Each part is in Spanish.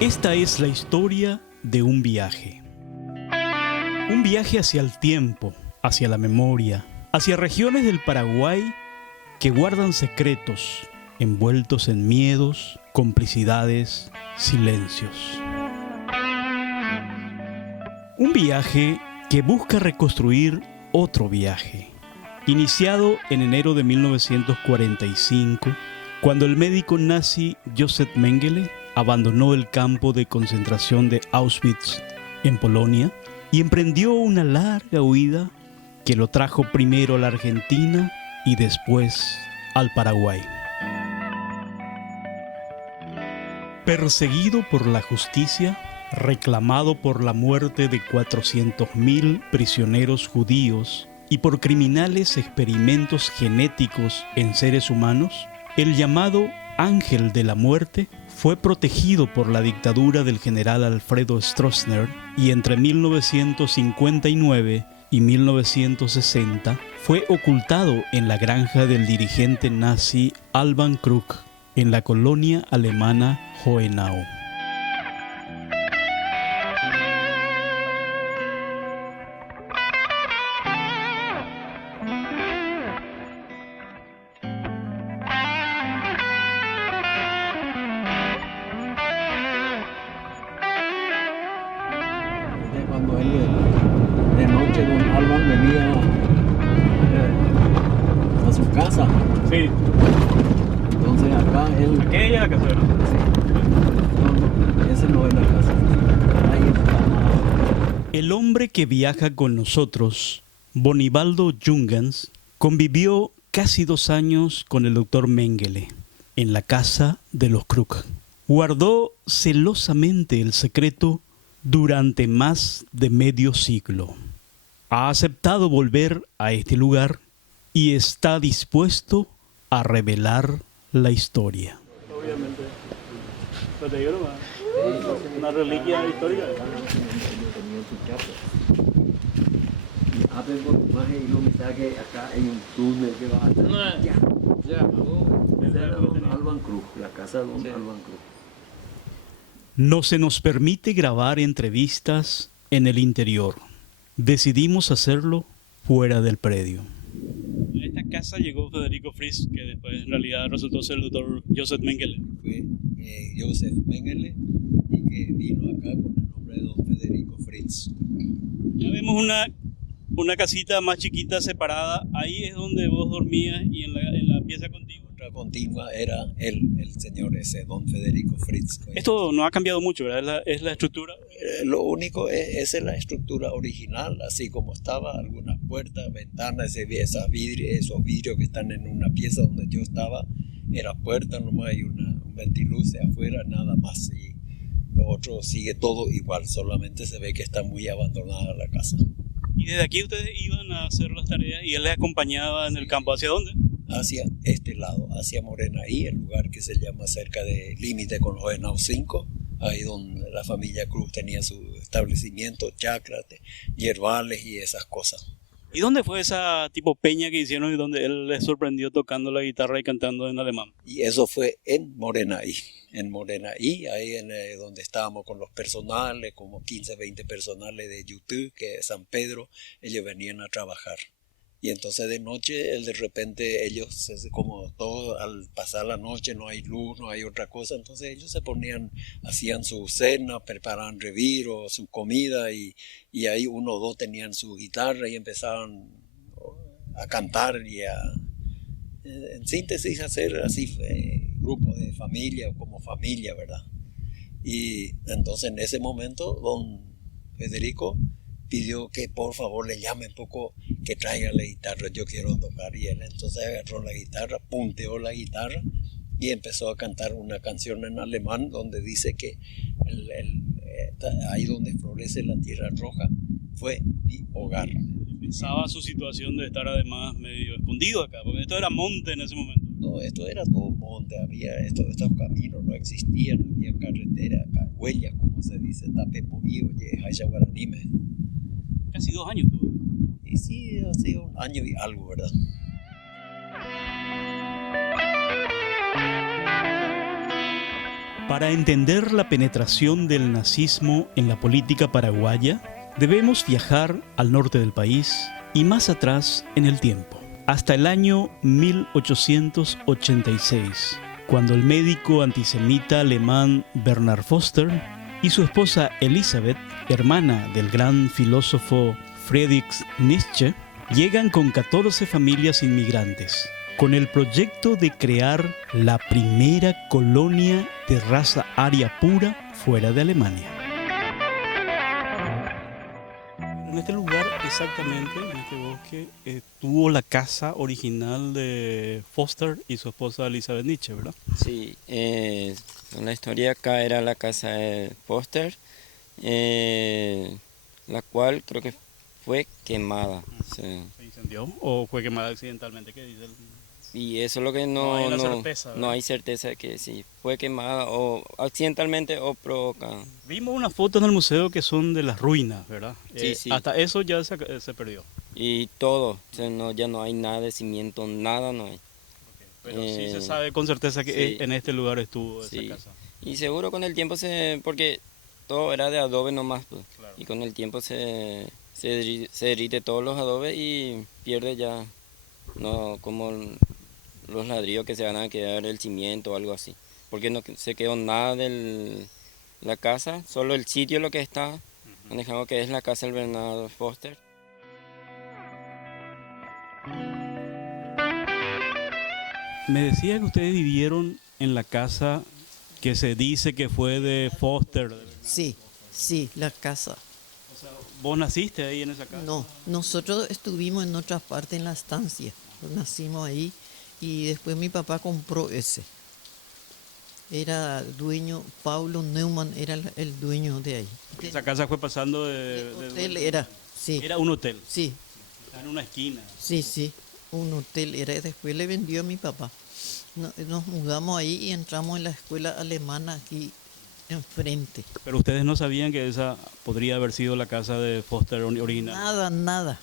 Esta es la historia de un viaje. Un viaje hacia el tiempo, hacia la memoria, hacia regiones del Paraguay que guardan secretos, envueltos en miedos, complicidades, silencios. Un viaje que busca reconstruir otro viaje, iniciado en enero de 1945, cuando el médico nazi Josef Mengele abandonó el campo de concentración de Auschwitz en Polonia y emprendió una larga huida que lo trajo primero a la Argentina y después al Paraguay. Perseguido por la justicia, reclamado por la muerte de 400.000 prisioneros judíos y por criminales experimentos genéticos en seres humanos, el llamado Ángel de la Muerte fue protegido por la dictadura del general Alfredo Stroessner y entre 1959 y 1960 fue ocultado en la granja del dirigente nazi Alban Krug en la colonia alemana Hohenau. Cuando él de noche don Alban venía a su casa, Sí, entonces acá él, aquella es la casera. no, ese no es la casa, ahí está. El hombre que viaja con nosotros, Bonibaldo Jungens, convivió casi 2 años con el doctor Mengele en la casa de los Krug. Guardó celosamente el secreto durante más de medio siglo. Ha aceptado volver a este lugar y está dispuesto a revelar la historia. Obviamente. Pero te digo, una reliquia histórica. Abre por más y lo mitad que acá hay un túnel que va hasta allá. Ese era don Alban Krug, la casa de don Alban Krug. No se nos permite grabar entrevistas en el interior. Decidimos hacerlo fuera del predio. A esta casa llegó Federico Fritz, que después en realidad resultó ser el doctor Josef Mengele. Fue Josef Mengele y que vino acá con el nombre de don Federico Fritz. Ya vemos una casita más chiquita separada. Ahí es donde vos dormías y en la pieza contigua. Otra continua era el señor ese, don Federico Fritz. Esto no ha cambiado mucho, ¿verdad? Es la estructura. Lo único esa es la estructura original, así como estaba, algunas puertas, ventanas, esos vidrios que están en una pieza donde yo estaba, era puerta nomás y un ventiluz de afuera, nada más. Y lo otro sigue todo igual, solamente se ve que está muy abandonada la casa. Y desde aquí ustedes iban a hacer las tareas y él les acompañaba en el campo. ¿Hacia dónde? Hacia este lado, hacia Morenaí, el lugar que se llama cerca del límite con Hohenau 5, ahí donde la familia Cruz tenía su establecimiento, chacras, yerbales y esas cosas. ¿Y dónde fue esa tipo peña que hicieron y donde él les sorprendió tocando la guitarra y cantando en alemán? Y eso fue en Morenaí, ahí donde estábamos con los personales, como 15, 20 personales de YouTube, que es San Pedro, ellos venían a trabajar. Y entonces de noche, de repente ellos, como todo, al pasar la noche no hay luz, no hay otra cosa, entonces ellos se ponían, hacían su cena, preparaban reviro, su comida y ahí uno o dos tenían su guitarra y empezaban a cantar y en síntesis hacer así grupo de familia o como familia, ¿verdad? Y entonces en ese momento don Federico pidió que por favor le llame un poco, que traiga la guitarra, yo quiero tocar. Y él entonces agarró la guitarra, punteó la guitarra y empezó a cantar una canción en alemán donde dice que ahí donde florece la tierra roja fue mi hogar. Pensaba su situación de estar además medio escondido acá, porque esto era monte en ese momento. No, esto era todo monte, estos caminos no existían, había carretera, huellas, como se dice, Tapepoío, Yehacha Guaranime. Casi 2 años tuve. Y sí, ha sido 1 año y algo, ¿verdad? Para entender la penetración del nazismo en la política paraguaya, debemos viajar al norte del país y más atrás en el tiempo, hasta el año 1886, cuando el médico antisemita alemán Bernhard Foster y su esposa Elisabeth, hermana del gran filósofo Friedrich Nietzsche, llegan con 14 familias inmigrantes, con el proyecto de crear la primera colonia de raza aria pura fuera de Alemania. En este lugar exactamente, en este bosque, estuvo la casa original de Foster y su esposa Elizabeth Nietzsche, ¿verdad? Sí, la historia acá era la casa de Foster, la cual creo que fue quemada. Sí. ¿Se incendió o fue quemada accidentalmente? ¿Qué dice? Y eso es lo que No hay la certeza, no ¿verdad? hay certeza de que si fue quemada o accidentalmente o provocada. Vimos unas fotos en el museo que son de las ruinas, ¿verdad? Sí, sí. Hasta eso ya se perdió. Y todo, o sea, ya no hay nada de cimiento, nada no hay. Pero sí se sabe con certeza que sí. en este lugar estuvo Sí. esa casa. Y seguro con el tiempo porque todo era de adobe nomás, pues. Claro. Y con el tiempo se derrite todos los adobes y pierde ya, no como los ladrillos que se van a quedar, el cimiento o algo así. Porque no se quedó nada de la casa, solo el sitio lo que está, han dejado que es la casa del Bernhard Foster. Me decía que ustedes vivieron en la casa que se dice que fue de Foster. Sí, sí, la casa. ¿Vos naciste ahí en esa casa? No, nosotros estuvimos en otra parte en la estancia. Nacimos ahí y después mi papá compró ese. Era dueño, Paulo Neumann era el dueño de ahí. Esa casa fue pasando El hotel era, sí, Era un hotel. sí, Está en una esquina. sí, un hotel era. Después le vendió a mi papá. Nos mudamos ahí y entramos en la escuela alemana aquí enfrente. Pero ustedes no sabían que esa podría haber sido la casa de Foster original. Nada.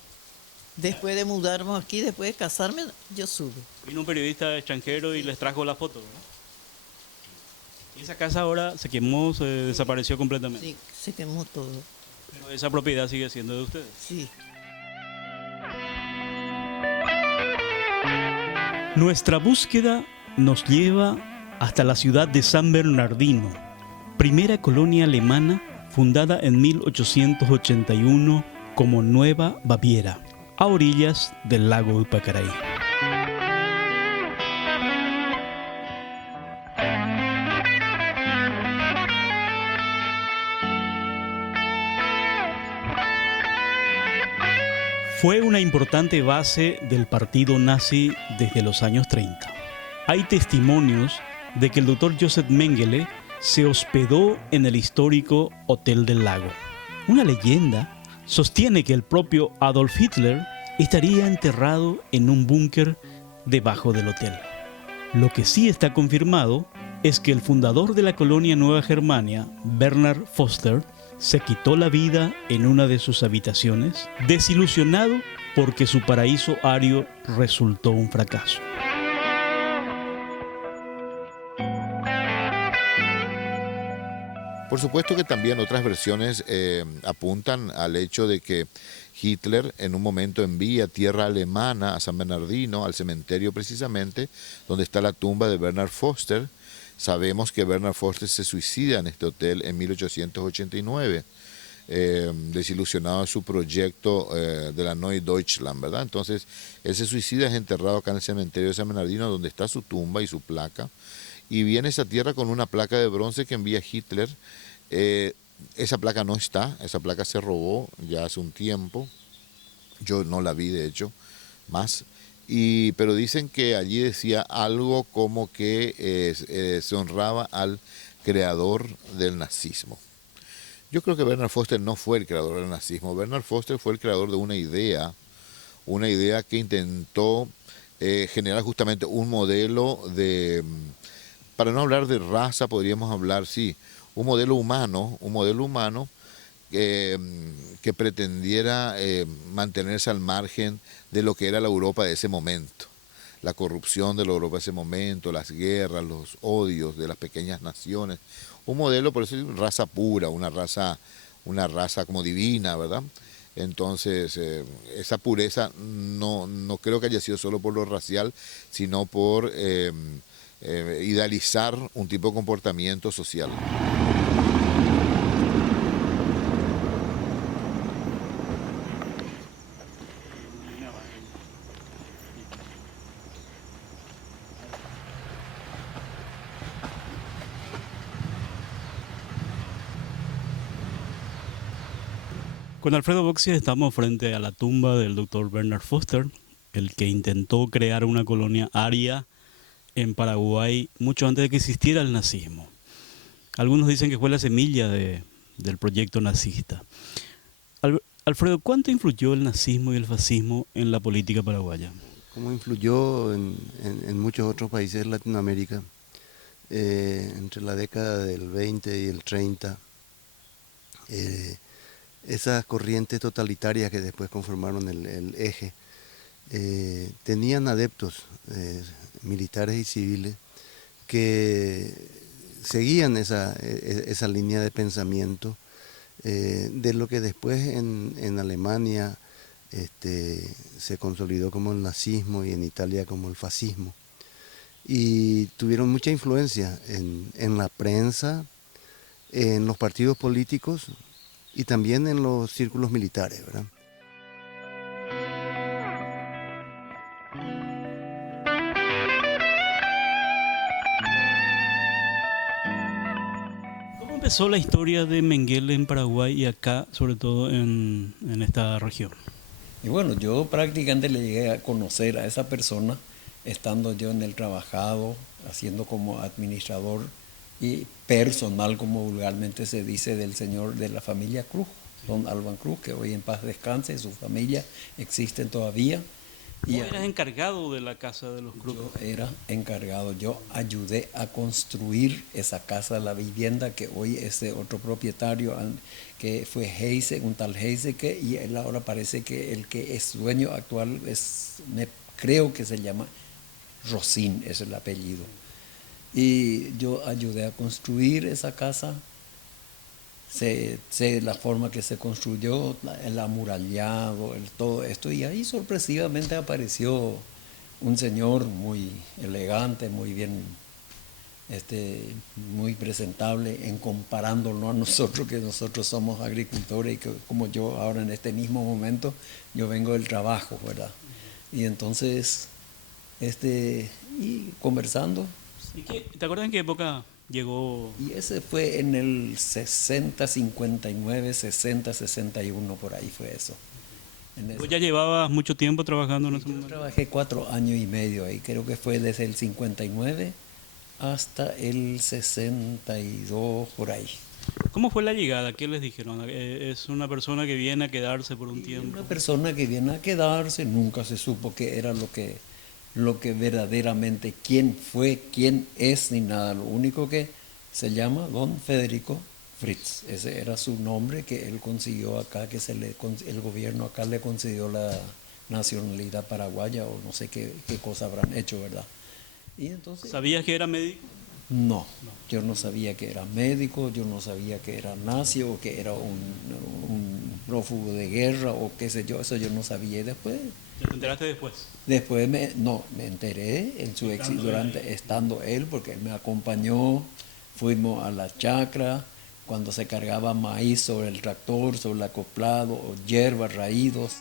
Después de mudarnos aquí, después de casarme, yo sube. Vino un periodista extranjero y les trajo la foto, ¿verdad? Y esa casa ahora se quemó, se desapareció completamente. Sí, se quemó todo. Pero esa propiedad sigue siendo de ustedes. Sí. Nuestra búsqueda nos lleva hasta la ciudad de San Bernardino, primera colonia alemana fundada en 1881 como Nueva Baviera, a orillas del lago Upacaraí. Fue una importante base del partido nazi desde los años 30. Hay testimonios de que el doctor Joseph Mengele se hospedó en el histórico Hotel del Lago. Una leyenda sostiene que el propio Adolf Hitler estaría enterrado en un búnker debajo del hotel. Lo que sí está confirmado es que el fundador de la colonia Nueva Germania, Bernhard Foster, se quitó la vida en una de sus habitaciones, desilusionado porque su paraíso ario resultó un fracaso. Por supuesto que también otras versiones apuntan al hecho de que Hitler en un momento envía tierra alemana a San Bernardino, al cementerio precisamente, donde está la tumba de Bernhard Foster. Sabemos que Bernhard Foster se suicida en este hotel en 1889, desilusionado de su proyecto de la Neue Deutschland, ¿verdad? Entonces, él se suicida, es enterrado acá en el cementerio de San Bernardino, donde está su tumba y su placa, y viene esa tierra con una placa de bronce que envía Hitler. Esa placa no está, esa placa se robó ya hace un tiempo, yo no la vi de hecho, más. Pero dicen que allí decía algo como que se honraba al creador del nazismo. Yo creo que Bernhard Foster no fue el creador del nazismo. Bernhard Foster fue el creador de una idea que intentó generar justamente un modelo de, para no hablar de raza, podríamos hablar, sí, un modelo humano que pretendiera mantenerse al margen de lo que era la Europa de ese momento. la corrupción de la Europa de ese momento, las guerras, los odios de las pequeñas naciones. Un modelo, por eso es raza pura, una raza como divina, ¿verdad? Entonces, esa pureza no creo que haya sido solo por lo racial, sino por idealizar un tipo de comportamiento social. Con Alfredo Boxia estamos frente a la tumba del doctor Bernard Foster, el que intentó crear una colonia aria en Paraguay mucho antes de que existiera el nazismo. Algunos dicen que fue la semilla del proyecto nazista. Alfredo, ¿cuánto influyó el nazismo y el fascismo en la política paraguaya? Como influyó en muchos otros países de Latinoamérica, entre la década del 20 y el 30, esas corrientes totalitarias que después conformaron el eje, tenían adeptos militares y civiles que seguían esa línea de pensamiento de lo que después en Alemania se consolidó como el nazismo y en Italia como el fascismo. Y tuvieron mucha influencia en la prensa, en los partidos políticos y también en los círculos militares, ¿verdad? ¿Cómo empezó la historia de Mengele en Paraguay y acá, sobre todo en esta región? Y bueno, yo prácticamente le llegué a conocer a esa persona estando yo en el trabajado, haciendo como administrador y personal, como vulgarmente se dice, del señor de la familia Cruz, don Alban Cruz, que hoy en paz descanse, su familia existen todavía. ¿Tú eras encargado de la casa de los Cruz? Yo era encargado, yo ayudé a construir esa casa, la vivienda que hoy es de otro propietario, que fue Heise, un tal Heise, y él ahora parece que el que es dueño actual creo que se llama Rosín, es el apellido. Y yo ayudé a construir esa casa, sé la forma que se construyó, el amurallado, todo esto, y ahí sorpresivamente apareció un señor muy elegante, muy bien, muy presentable, en comparándolo a nosotros, que nosotros somos agricultores y que como yo ahora en este mismo momento, yo vengo del trabajo, ¿verdad? Y entonces, y conversando. ¿Te acuerdas en qué época llegó? Y ese fue en el 60, 59, 60, 61, por ahí fue eso. ¿Vos ya llevabas mucho tiempo trabajando en ese Yo momento? trabajé 4 años y medio ahí, creo que fue desde el 59 hasta el 62, por ahí. ¿Cómo fue la llegada? ¿Qué les dijeron? ¿Es una persona que viene a quedarse por un tiempo? Una persona que viene a quedarse, nunca se supo qué era lo que verdaderamente, quién fue, quién es, ni nada. Lo único que se llama don Federico Fritz. Ese era su nombre que él consiguió acá, que el gobierno acá le concedió la nacionalidad paraguaya o no sé qué cosa habrán hecho, ¿verdad? Y entonces, ¿Sabías que era médico? no, yo no sabía que era médico, yo no sabía que era nazi o que era un prófugo de guerra o qué sé yo, eso yo no sabía. Y después ¿Te enteraste después? Después me enteré en su estando él, porque él me acompañó, fuimos a la chacra, cuando se cargaba maíz sobre el tractor, sobre el acoplado, o hierbas, raídos.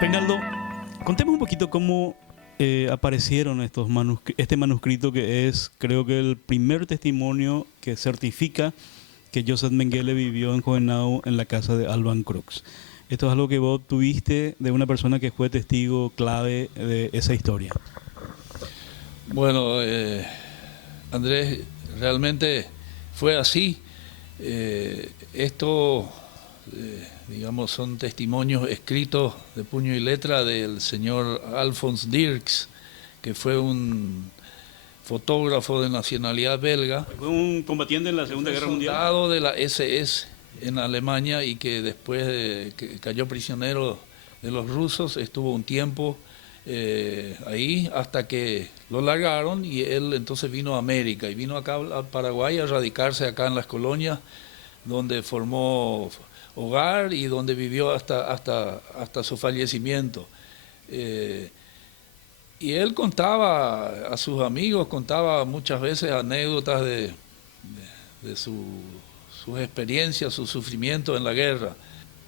Reinaldo, contemos un poquito cómo aparecieron este manuscrito que es, creo que el primer testimonio que certifica que Joseph Mengele vivió en Juvenao en la casa de Alban Cruz. Esto es algo que vos tuviste de una persona que fue testigo clave de esa historia. Bueno, Andrés, realmente fue así. Esto digamos, son testimonios escritos de puño y letra del señor Alphonse Dirks, que fue un fotógrafo de nacionalidad belga. Fue un combatiente en la Segunda Guerra Mundial. Soldado de la SS en Alemania y que después que cayó prisionero de los rusos, estuvo un tiempo ahí hasta que lo largaron y él entonces vino a América y vino acá a Paraguay a radicarse acá en las colonias, donde formó hogar y donde vivió hasta su fallecimiento. Y él contaba a sus amigos, contaba muchas veces anécdotas de sus experiencias, su sufrimiento en la guerra.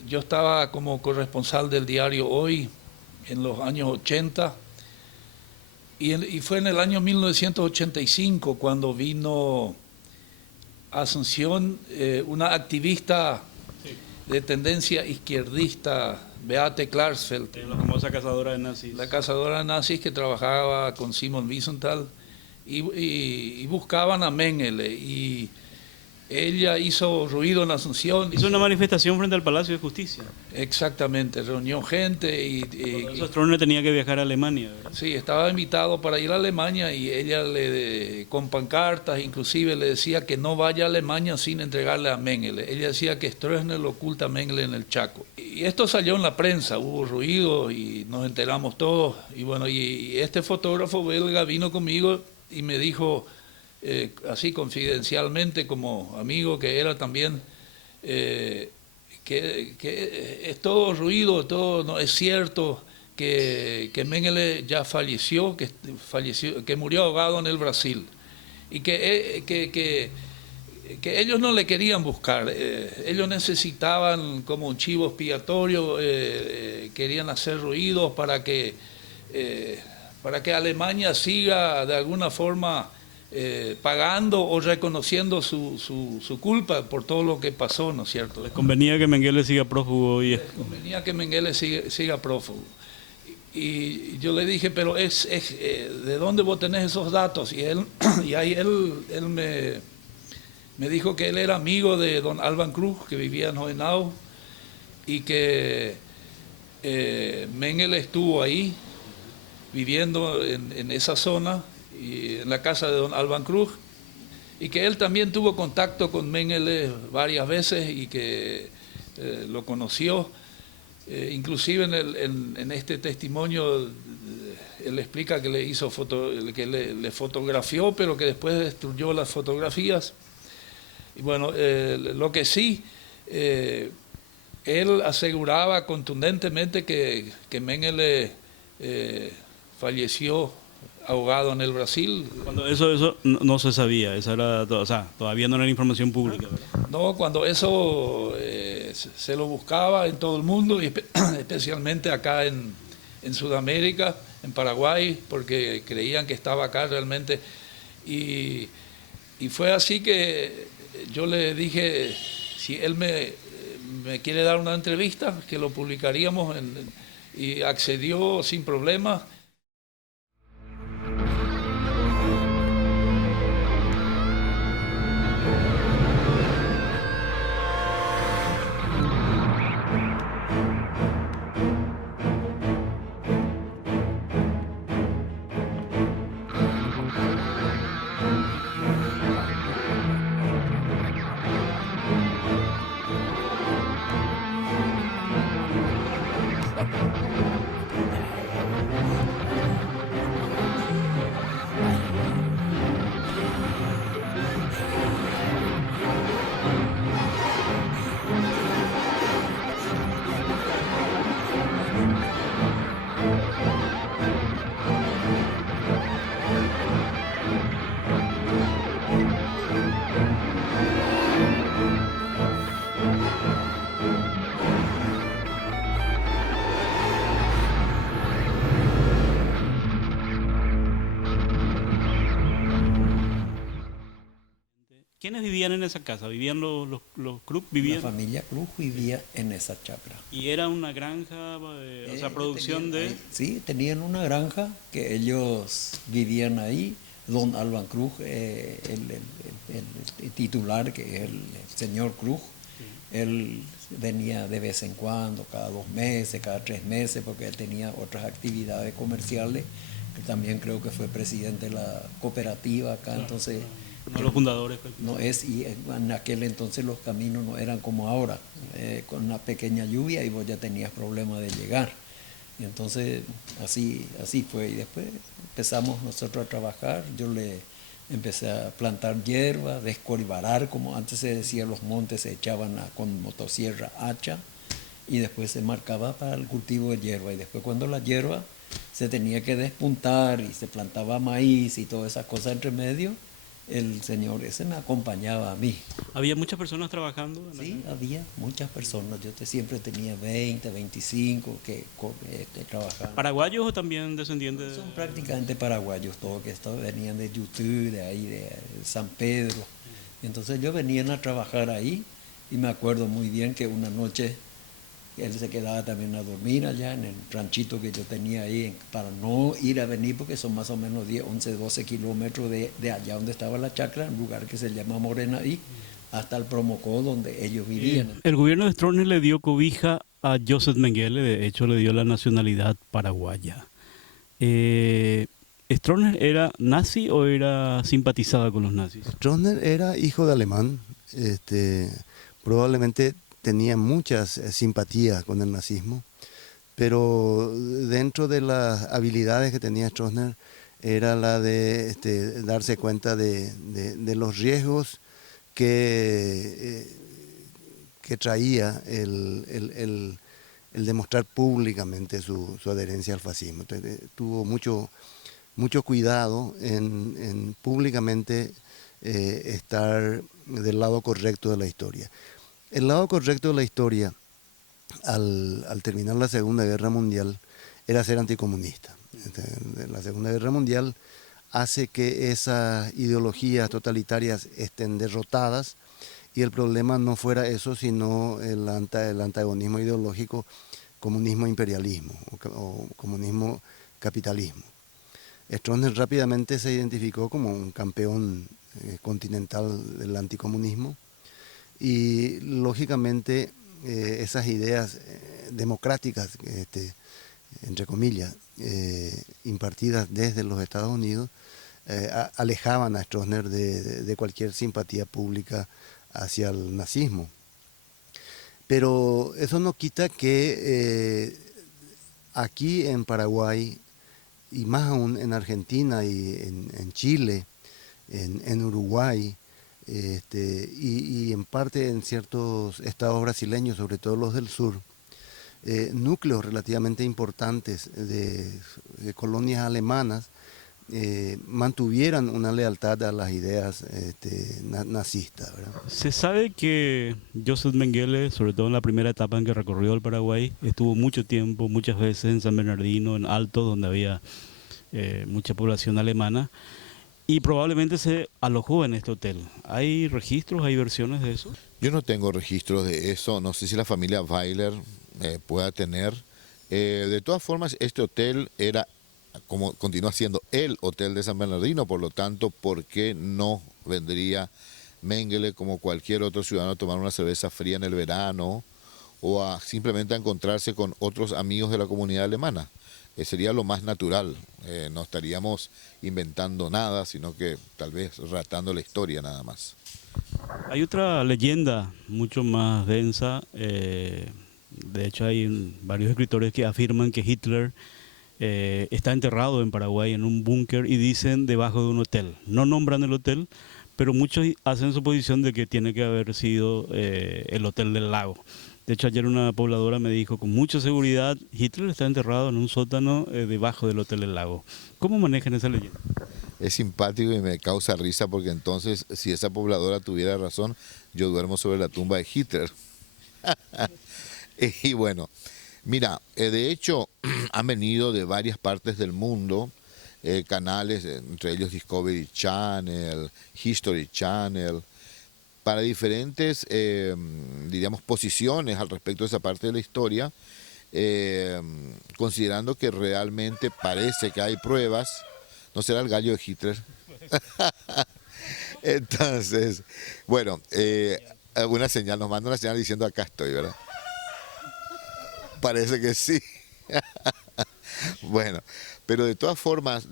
Yo estaba como corresponsal del diario Hoy en los años 80 y fue en el año 1985 cuando vino a Asunción una activista de tendencia izquierdista, Beate Klarsfeld, La famosa cazadora de nazis. la cazadora de nazis que trabajaba con Simon Wiesenthal y buscaban a Mengele y ella hizo ruido en Asunción. Hizo una manifestación frente al Palacio de Justicia. Exactamente, reunió gente y Eso Stroessner tenía que viajar a Alemania, ¿verdad? sí, estaba invitado para ir a Alemania y ella con pancartas inclusive le decía que no vaya a Alemania sin entregarle a Mengele. Ella decía que Stroessner lo oculta a Mengele en el Chaco. Y esto salió en la prensa, hubo ruido y nos enteramos todos. Y bueno, y este fotógrafo belga vino conmigo y me dijo, así confidencialmente como amigo que era también, que es todo ruido, todo no es cierto, que Mengele ya falleció, que murió ahogado en el Brasil y que ellos no le querían buscar, ellos necesitaban como un chivo expiatorio, querían hacer ruidos para que Alemania siga de alguna forma pagando o reconociendo su culpa por todo lo que pasó, ¿no es cierto? Les convenía que Mengele siga prófugo y Convenía que Mengele siga prófugo. Y yo le dije, pero ¿de dónde vos tenés esos datos? Y ahí él me dijo que él era amigo de don Alban Cruz, que vivía en Hohenau, y que Mengele estuvo ahí, viviendo en esa zona, y en la casa de don Alban Cruz, y que él también tuvo contacto con Mengele varias veces y que lo conoció. Inclusive en este testimonio él explica que le fotografió, pero que después destruyó las fotografías. Y bueno, lo que sí, él aseguraba contundentemente que Mengele falleció ahogado en el Brasil. cuando eso no se sabía, esa era, o sea, todavía no era información pública, ¿verdad? No, cuando eso se lo buscaba en todo el mundo, y especialmente acá en Sudamérica, en Paraguay, porque creían que estaba acá realmente. Y fue así que yo le dije, si él me quiere dar una entrevista, que lo publicaríamos, y accedió sin problema. ¿Quiénes vivían en esa casa? ¿Vivían los Krug? La ¿Vivían? familia Cruz vivía en esa chacra. ¿Y era una granja, o sea, producción de...? Sí, tenían una granja que ellos vivían ahí. Don Alban Cruz, el titular, que es el señor Cruz, Él venía de vez en cuando, cada 2 meses, cada 3 meses, porque él tenía otras actividades comerciales, que también creo que fue presidente de la cooperativa acá, entonces... Uno de los fundadores. No es, y en aquel entonces los caminos no eran como ahora, con una pequeña lluvia y vos ya tenías problemas de llegar. Y entonces así fue, y después empezamos nosotros a trabajar, yo le empecé a plantar hierba, descoribarar, como antes se decía, los montes se echaban con motosierra, hacha, y después se marcaba para el cultivo de hierba, y después cuando la hierba se tenía que despuntar y se plantaba maíz y todas esas cosas entre medio, el señor ese me acompañaba a mí. ¿Había muchas personas trabajando? Sí, había muchas personas. Yo siempre tenía 20, 25 que trabajaban. ¿Paraguayos o también descendientes? Son prácticamente paraguayos, todos que venían de Yutú, de ahí, de San Pedro. Entonces yo venían a trabajar ahí y me acuerdo muy bien que una noche él se quedaba también a dormir allá en el ranchito que yo tenía ahí, para no ir a venir, porque son más o menos 10, 11, 12 kilómetros de allá donde estaba la chacra, un lugar que se llama Morenaí, hasta el Promocó, donde ellos vivían. El gobierno de Stroessner le dio cobija a Joseph Mengele, de hecho le dio la nacionalidad paraguaya. ¿Stroessner era nazi o era simpatizada con los nazis? Stroessner era hijo de alemán, probablemente tenía muchas simpatías con el nazismo, pero dentro de las habilidades que tenía Stroessner era la de darse cuenta de los riesgos que traía el demostrar públicamente su adherencia al fascismo. Entonces, tuvo mucho cuidado en públicamente estar del lado correcto de la historia. El lado correcto de la historia, al terminar la Segunda Guerra Mundial, era ser anticomunista. La Segunda Guerra Mundial hace que esas ideologías totalitarias estén derrotadas y el problema no fuera eso, sino el antagonismo ideológico, comunismo-imperialismo o comunismo-capitalismo. Stroessner rápidamente se identificó como un campeón continental del anticomunismo y lógicamente esas ideas democráticas, entre comillas, impartidas desde los Estados Unidos, alejaban a Stroessner de cualquier simpatía pública hacia el nazismo. Pero eso no quita que aquí en Paraguay, y más aún en Argentina y en Chile, en Uruguay, y en parte en ciertos estados brasileños, sobre todo los del sur, núcleos relativamente importantes de colonias alemanas mantuvieran una lealtad a las ideas nazistas, ¿verdad? Se sabe que Joseph Mengele, sobre todo en la primera etapa en que recorrió el Paraguay, estuvo mucho tiempo, muchas veces en San Bernardino, en Alto, donde había mucha población alemana, y probablemente se alojó en este hotel. ¿Hay registros, hay versiones de eso? Yo no tengo registros de eso, no sé si la familia Weiler pueda tener. De todas formas, este hotel era, como continúa siendo el hotel de San Bernardino, por lo tanto, ¿por qué no vendría Mengele como cualquier otro ciudadano a tomar una cerveza fría en el verano o simplemente a encontrarse con otros amigos de la comunidad alemana? Sería lo más natural, no estaríamos inventando nada, sino que tal vez relatando la historia nada más. Hay otra leyenda mucho más densa, de hecho hay varios escritores que afirman que Hitler está enterrado en Paraguay en un búnker y dicen debajo de un hotel. No nombran el hotel, pero muchos hacen suposición de que tiene que haber sido el Hotel del Lago. De hecho, ayer una pobladora me dijo con mucha seguridad, Hitler está enterrado en un sótano debajo del Hotel del Lago. ¿Cómo manejan esa leyenda? Es simpático y me causa risa porque entonces, si esa pobladora tuviera razón, yo duermo sobre la tumba de Hitler. Y bueno, mira, de hecho, han venido de varias partes del mundo canales, entre ellos Discovery Channel, History Channel, para diferentes, diríamos, posiciones al respecto de esa parte de la historia, considerando que realmente parece que hay pruebas. ¿No será el gallo de Hitler? Entonces, bueno, Una señal, nos manda una señal diciendo acá estoy, ¿verdad? Parece que sí. Bueno, pero de todas formas,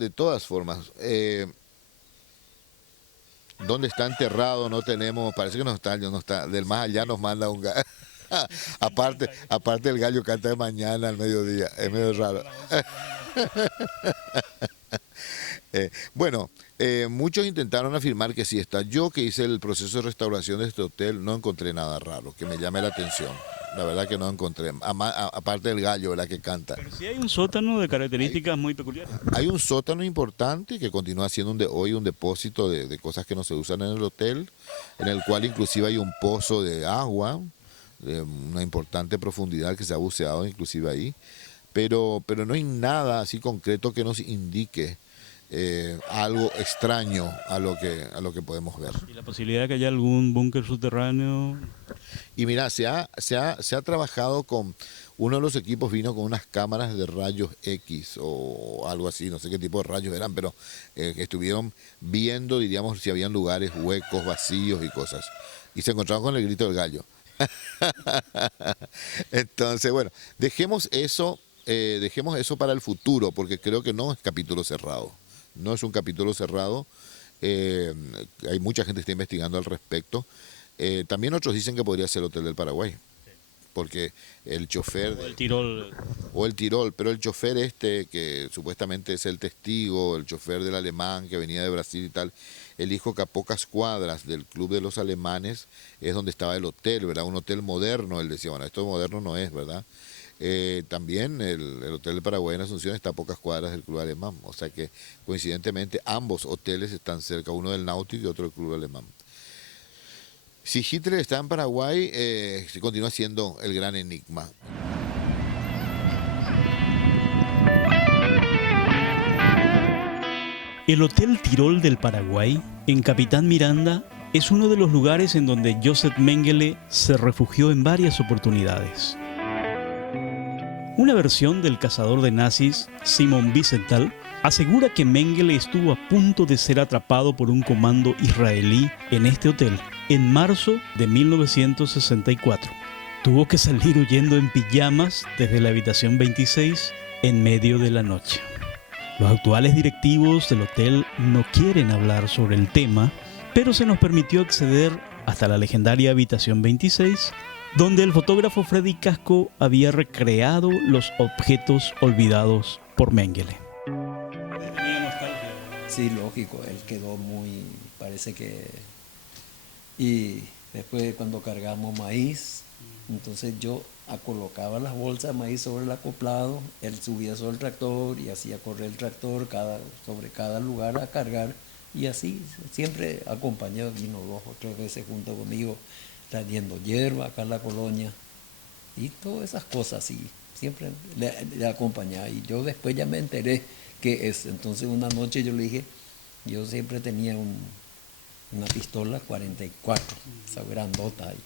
¿dónde está enterrado? No tenemos, parece que no está, del más allá nos manda un gallo. Aparte el gallo canta de mañana al mediodía, es medio raro. Bueno, muchos intentaron afirmar que sí está. Yo que hice el proceso de restauración de este hotel no encontré nada raro que me llame la atención. La verdad que no encontré, aparte del gallo, ¿verdad? Que canta. Pero sí hay un sótano de características muy peculiares. Hay un sótano importante que continúa siendo hoy un depósito de cosas que no se usan en el hotel, en el cual inclusive hay un pozo de agua de una importante profundidad que se ha buceado inclusive ahí, pero no hay nada así concreto que nos indique algo extraño a lo que podemos ver. ¿Y la posibilidad de que haya algún búnker subterráneo? Y mira, se ha trabajado con, uno de los equipos vino con unas cámaras de rayos X o algo así, no sé qué tipo de rayos eran, pero estuvieron viendo, diríamos, si habían lugares huecos, vacíos y cosas. Y se encontraron con el grito del gallo. Entonces, bueno, dejemos eso para el futuro, porque creo que no es capítulo cerrado. No es un capítulo cerrado. Hay mucha gente que está investigando al respecto. También otros dicen que podría ser el Hotel del Paraguay, porque el chofer... O el Tirol. O el Tirol, pero el chofer que supuestamente es el testigo, el chofer del alemán que venía de Brasil y tal, él dijo que a pocas cuadras del Club de los Alemanes es donde estaba el hotel, ¿verdad? Un hotel moderno, él decía, bueno, esto moderno no es, ¿verdad? También el Hotel del Paraguay en Asunción está a pocas cuadras del Club Alemán, o sea que coincidentemente ambos hoteles están cerca, uno del Náutico y otro del Club Alemán. Si Hitler está en Paraguay, continúa siendo el gran enigma. El Hotel Tirol del Paraguay, en Capitán Miranda, es uno de los lugares en donde Joseph Mengele se refugió en varias oportunidades. Una versión del cazador de nazis, Simon Wiesenthal, asegura que Mengele estuvo a punto de ser atrapado por un comando israelí en este hotel en marzo de 1964. Tuvo que salir huyendo en pijamas desde la habitación 26 en medio de la noche. Los actuales directivos del hotel no quieren hablar sobre el tema, pero se nos permitió acceder hasta la legendaria habitación 26, donde el fotógrafo Freddy Casco había recreado los objetos olvidados por Mengele. Sí, lógico, él quedó muy, parece que... Y después cuando cargamos maíz, entonces yo colocaba las bolsas de maíz sobre el acoplado, él subía sobre el tractor y hacía correr el tractor sobre cada lugar a cargar, y así siempre acompañado, vino 2 o 3 veces junto conmigo trayendo hierba acá en la colonia y todas esas cosas, y siempre le acompañaba. Y yo después ya me enteré que es. Entonces una noche yo le dije, yo siempre tenía una pistola 44, esa grandota ahí,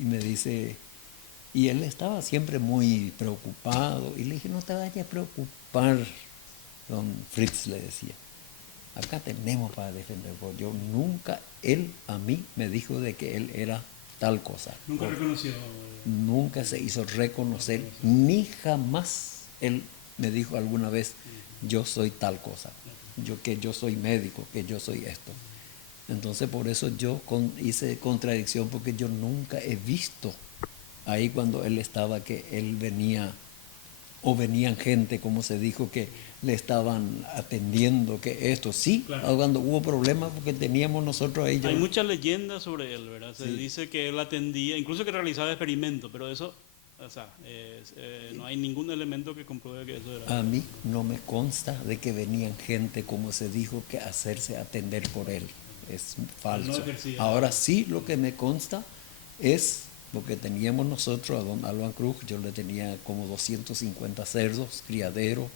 y me dice, y él estaba siempre muy preocupado, y le dije, no te vayas a preocupar, don Fritz, le decía, acá tenemos para defender, porque yo nunca, él a mí me dijo de que él era tal cosa. Nunca reconoció. Nunca se hizo reconocer, ni jamás él me dijo alguna vez, yo soy tal cosa, que yo soy médico, que yo soy esto. Entonces por eso yo hice contradicción, porque yo nunca he visto ahí cuando él estaba que él venía, o venían gente, como se dijo, que le estaban atendiendo, que esto sí, claro. Cuando hubo problemas, porque teníamos nosotros ahí. Hay muchas leyendas sobre él, ¿verdad? Se sí. Dice que él atendía, incluso que realizaba experimentos, pero eso, o sea, no hay ningún elemento que compruebe que eso era. A mí no me consta de que venían gente, como se dijo, que hacerse atender por él. Es falso. No ahora sí, lo que me consta es, porque teníamos nosotros a don Alban Cruz, yo le tenía como 250 cerdos, criadero,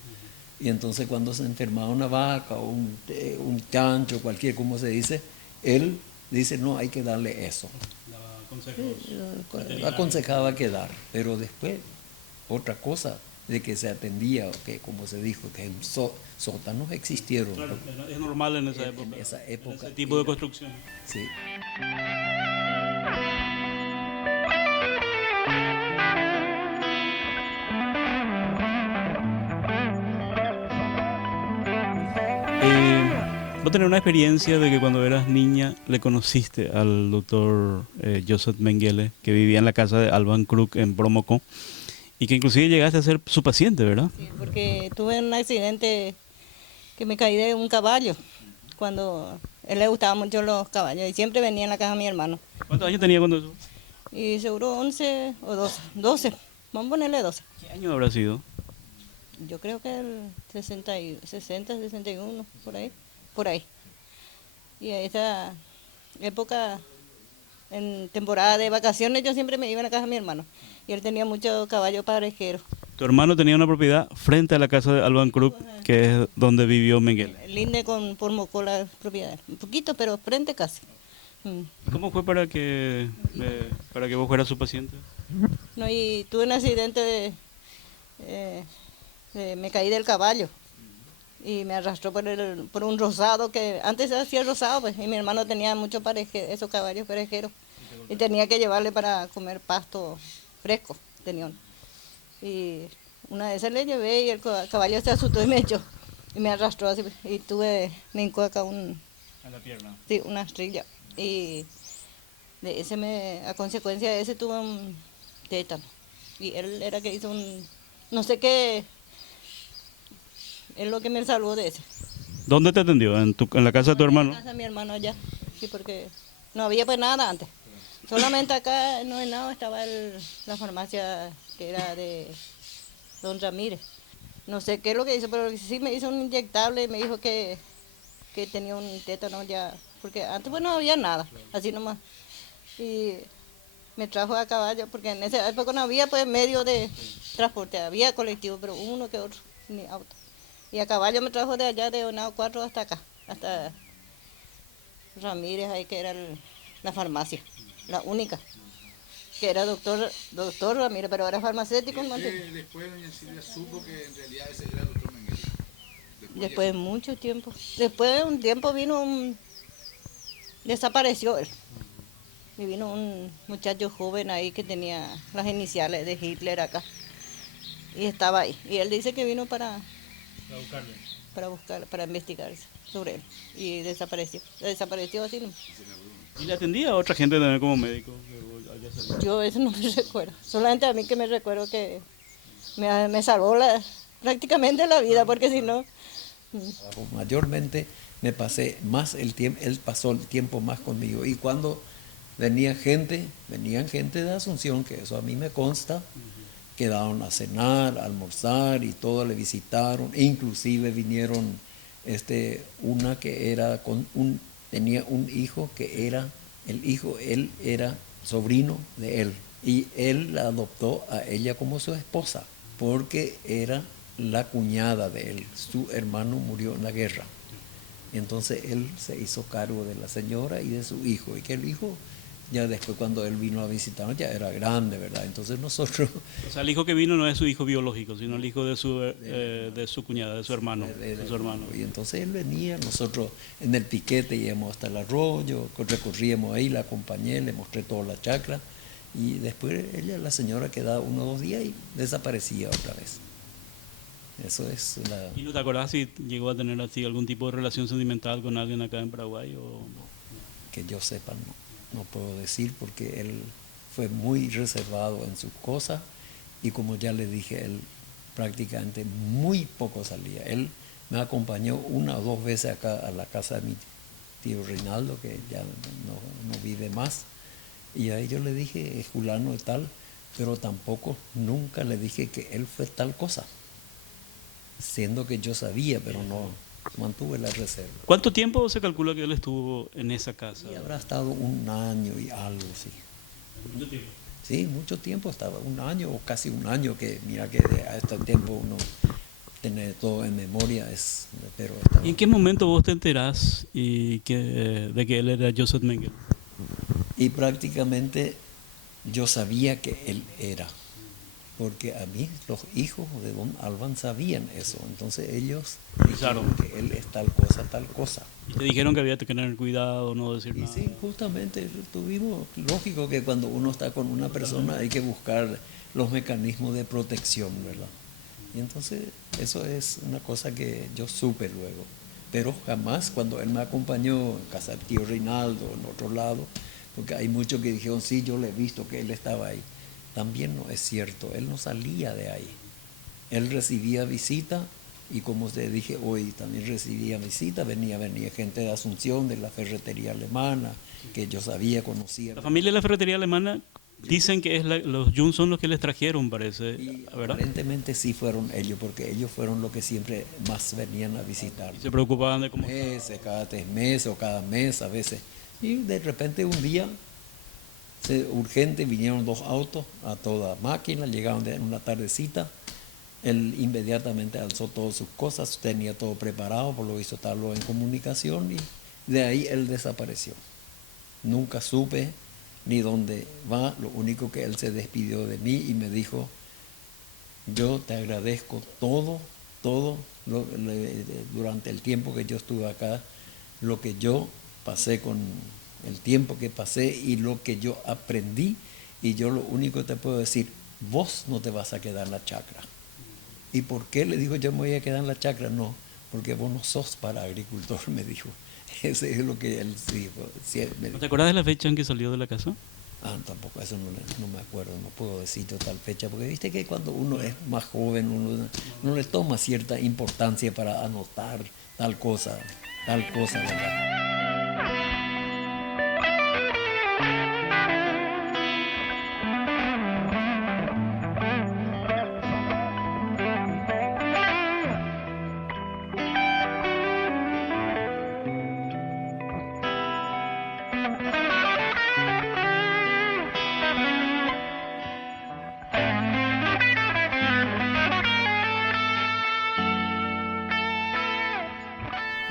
y entonces cuando se enfermaba una vaca o un chancho, cualquier, como se dice, él dice, no, hay que darle eso. Aconsejaba que dar, pero después, otra cosa, de que se atendía, que como se dijo, que sótanos existieron. Claro, es normal en esa época. En ese tipo de construcción. Sí. Vos tenés una experiencia de que cuando eras niña le conociste al doctor Joseph Mengele, que vivía en la casa de Alban Krug en Bromocó, y que inclusive llegaste a ser su paciente, ¿verdad? Sí, porque tuve un accidente que me caí de un caballo, cuando a él le gustaban mucho los caballos, y siempre venía en la casa de mi hermano. ¿Cuántos años tenía cuando eso? Y seguro 11 o 12, 12, vamos a ponerle 12. ¿Qué año habrá sido? Yo creo que el 60, 61, por ahí. Y a esa época, en temporada de vacaciones, yo siempre me iba a la casa de mi hermano. Y él tenía muchos caballos parejeros. Tu hermano tenía una propiedad frente a la casa de Alban Krug, que es donde vivió Mengele. Linde por Mocó la propiedad. Un poquito, pero frente casi. ¿Cómo fue para que vos fueras su paciente? No, y tuve un accidente me caí del caballo y me arrastró por un rosado que antes se hacía rosado, pues, y mi hermano tenía muchos esos caballos parejeros y tenía que llevarle para comer pasto fresco, tenía uno. Y una vez le llevé y el caballo se asustó y me echó y me arrastró así y me hincó acá A la pierna. Sí, una estrella. Y de ese a consecuencia de ese tuve un tétano. Y él era que hizo no sé qué, es lo que me salvó de ese. ¿Dónde te atendió? ¿En la casa de tu hermano? En la casa de mi hermano allá, sí, porque no había pues nada antes. Solamente acá en Novenado estaba la farmacia que era de don Ramírez. No sé qué es lo que hizo, pero sí me hizo un inyectable y me dijo que tenía un tétano ya, porque antes pues no había nada, así nomás. Y me trajo a caballo, porque en esa época no había pues medio de transporte, había colectivo, pero uno que otro, ni auto. Y a caballo me trajo de allá, de Venado 4 hasta acá, hasta Ramírez, ahí que era la farmacia, la única, que era doctor Ramírez, pero era farmacéutico. Después doña Silvia supo que en realidad ese era el doctor Mengele. Después de mucho tiempo. Después de un tiempo desapareció él. Y vino un muchacho joven ahí que tenía las iniciales de Hitler acá. Y estaba ahí. Y él dice que vino para buscar, para investigar sobre él. Y desapareció. Desapareció así. ¿Y le atendía a otra gente también como médico? Yo eso no me recuerdo. Solamente a mí que me recuerdo que me salvó prácticamente la vida, porque si no... Mayormente me pasé más el tiempo, él pasó el tiempo más conmigo. Y cuando venían gente de Asunción, que eso a mí me consta, quedaron a cenar, a almorzar y todo, le visitaron. E inclusive vinieron una que era tenía un hijo que era, él era sobrino de él. Y él la adoptó a ella como su esposa, porque era la cuñada de él. Su hermano murió en la guerra. Y entonces él se hizo cargo de la señora y de su hijo. Y que el hijo, ya después cuando él vino a visitarnos, ya era grande, ¿verdad? Entonces nosotros... O sea, el hijo que vino no es su hijo biológico, sino el hijo de su cuñada, de su hermano. De su hermano. Y entonces él venía, nosotros en el piquete íbamos hasta el arroyo, recorríamos ahí, la acompañé, le mostré toda la chacra. Y después la señora quedaba 1 o 2 días y desaparecía otra vez. Eso es ¿Y no te acordás si llegó a tener así algún tipo de relación sentimental con alguien acá en Paraguay? Que yo sepa, no puedo decir, porque él fue muy reservado en sus cosas y como ya le dije, él prácticamente muy poco salía. Él me acompañó 1 o 2 veces acá a la casa de mi tío Reinaldo, que ya no vive más, y ahí yo le dije, es fulano y tal, pero tampoco nunca le dije que él fue tal cosa, siendo que yo sabía, pero no mantuve la reserva. ¿Cuánto tiempo se calcula que él estuvo en esa casa? Y habrá estado 1 año y algo, sí. ¿Mucho tiempo? Sí, mucho tiempo estaba, 1 año o casi 1 año, que mira que a este tiempo uno tiene todo en memoria. Pero ¿Y en qué momento vos te enterás de que él era Joseph Mengele? Y prácticamente yo sabía que él era, porque a mí los hijos de don Alban sabían eso, entonces ellos dijeron que él es tal cosa. Y te dijeron que había que tener cuidado, no decir nada. Sí, justamente tuvimos, lógico que cuando uno está con una persona hay que buscar los mecanismos de protección, ¿verdad? Y entonces eso es una cosa que yo supe luego. pero jamás cuando él me acompañó en casa del tío Reinaldo, en otro lado, porque hay muchos que dijeron, sí, yo le he visto que él estaba ahí. También no es cierto, él no salía de ahí. Él recibía visita y como te dije hoy, también recibía visita, venía gente de Asunción, de la ferretería alemana, que yo sabía, conocía. La familia de la ferretería alemana dicen que los Jun son los que les trajeron, parece, Y ¿verdad? aparentemente sí fueron ellos, porque ellos fueron los que siempre más venían a visitar. Se preocupaban de cómo... Meses, cada 3 meses o cada mes a veces. Y de repente un día, urgente, vinieron 2 autos a toda máquina, llegaron en una tardecita. Él inmediatamente alzó todas sus cosas, tenía todo preparado, por lo visto estarlo en comunicación y de ahí él desapareció. Nunca supe ni dónde va, lo único que él se despidió de mí y me dijo, yo te agradezco todo durante el tiempo que yo estuve acá, lo que yo pasé con el tiempo que pasé y lo que yo aprendí, y yo lo único que te puedo decir, vos no te vas a quedar en la chacra. ¿Y por qué? Le dijo, yo me voy a quedar en la chacra. No, porque vos no sos para agricultor, me dijo. Ese es lo que él dijo. Sí, ¿No te acuerdas de la fecha en que salió de la casa? Tampoco, eso no me acuerdo, no puedo decir yo tal fecha, porque viste que cuando uno es más joven, uno no le toma cierta importancia para anotar tal cosa, ¿verdad?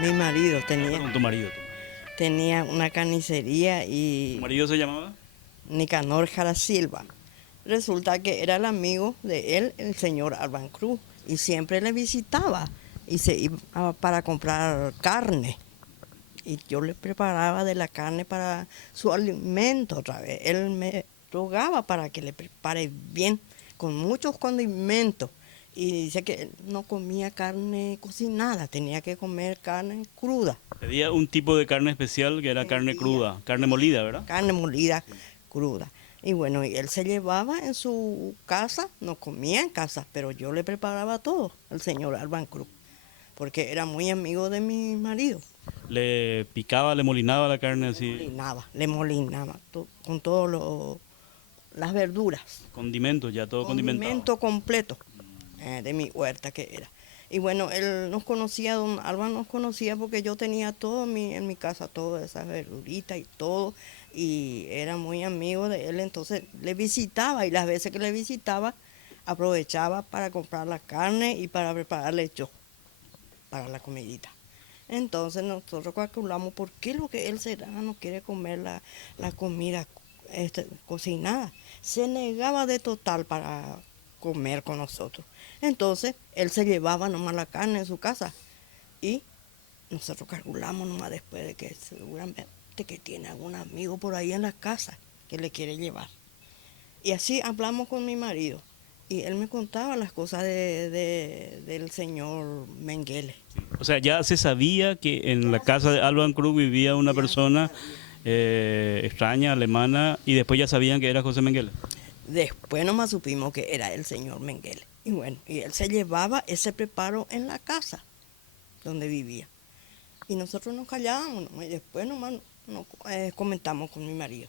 Mi marido Con tu marido. tenía una carnicería ¿Tu y marido se llamaba? Nicanor Jara Silva. Resulta que era el amigo de él, el señor Alban Cruz, y siempre le visitaba y se iba para comprar carne. Y yo le preparaba de la carne para su alimento otra vez. Él me rogaba para que le prepare bien, con muchos condimentos. Y dice que no comía carne cocinada, tenía que comer carne cruda. Pedía un tipo de carne especial que era carne cruda, carne molida, ¿verdad? Carne molida cruda. Y bueno, y él se llevaba en su casa, no comía en casa, pero yo le preparaba todo al señor Alban Cruz, porque era muy amigo de mi marido. Le picaba, le molinaba la carne así. Le molinaba con todas las verduras. Condimentos, ya todo condimentado. Condimento completo de mi huerta que era. Y bueno, él nos conocía, don Alban nos conocía porque yo tenía todo en mi casa, todas esas verduritas y todo, y era muy amigo de él, entonces le visitaba y las veces que le visitaba aprovechaba para comprar la carne y para prepararle yo para la comidita. Entonces nosotros calculamos por qué lo que él será no quiere comer la comida cocinada. Se negaba de total para comer con nosotros. Entonces él se llevaba nomás la carne en su casa y nosotros calculamos nomás después de que seguramente que tiene algún amigo por ahí en la casa que le quiere llevar. Y así hablamos con mi marido y él me contaba las cosas del señor Mengele. O sea, ya se sabía que en la casa de Alban Cruz vivía una persona extraña, alemana, y después ya sabían que era José Mengele. Después nomás supimos que era el señor Mengele. Y bueno, y él se llevaba ese preparo en la casa donde vivía. Y nosotros nos callábamos, y después nomás nos comentamos con mi marido.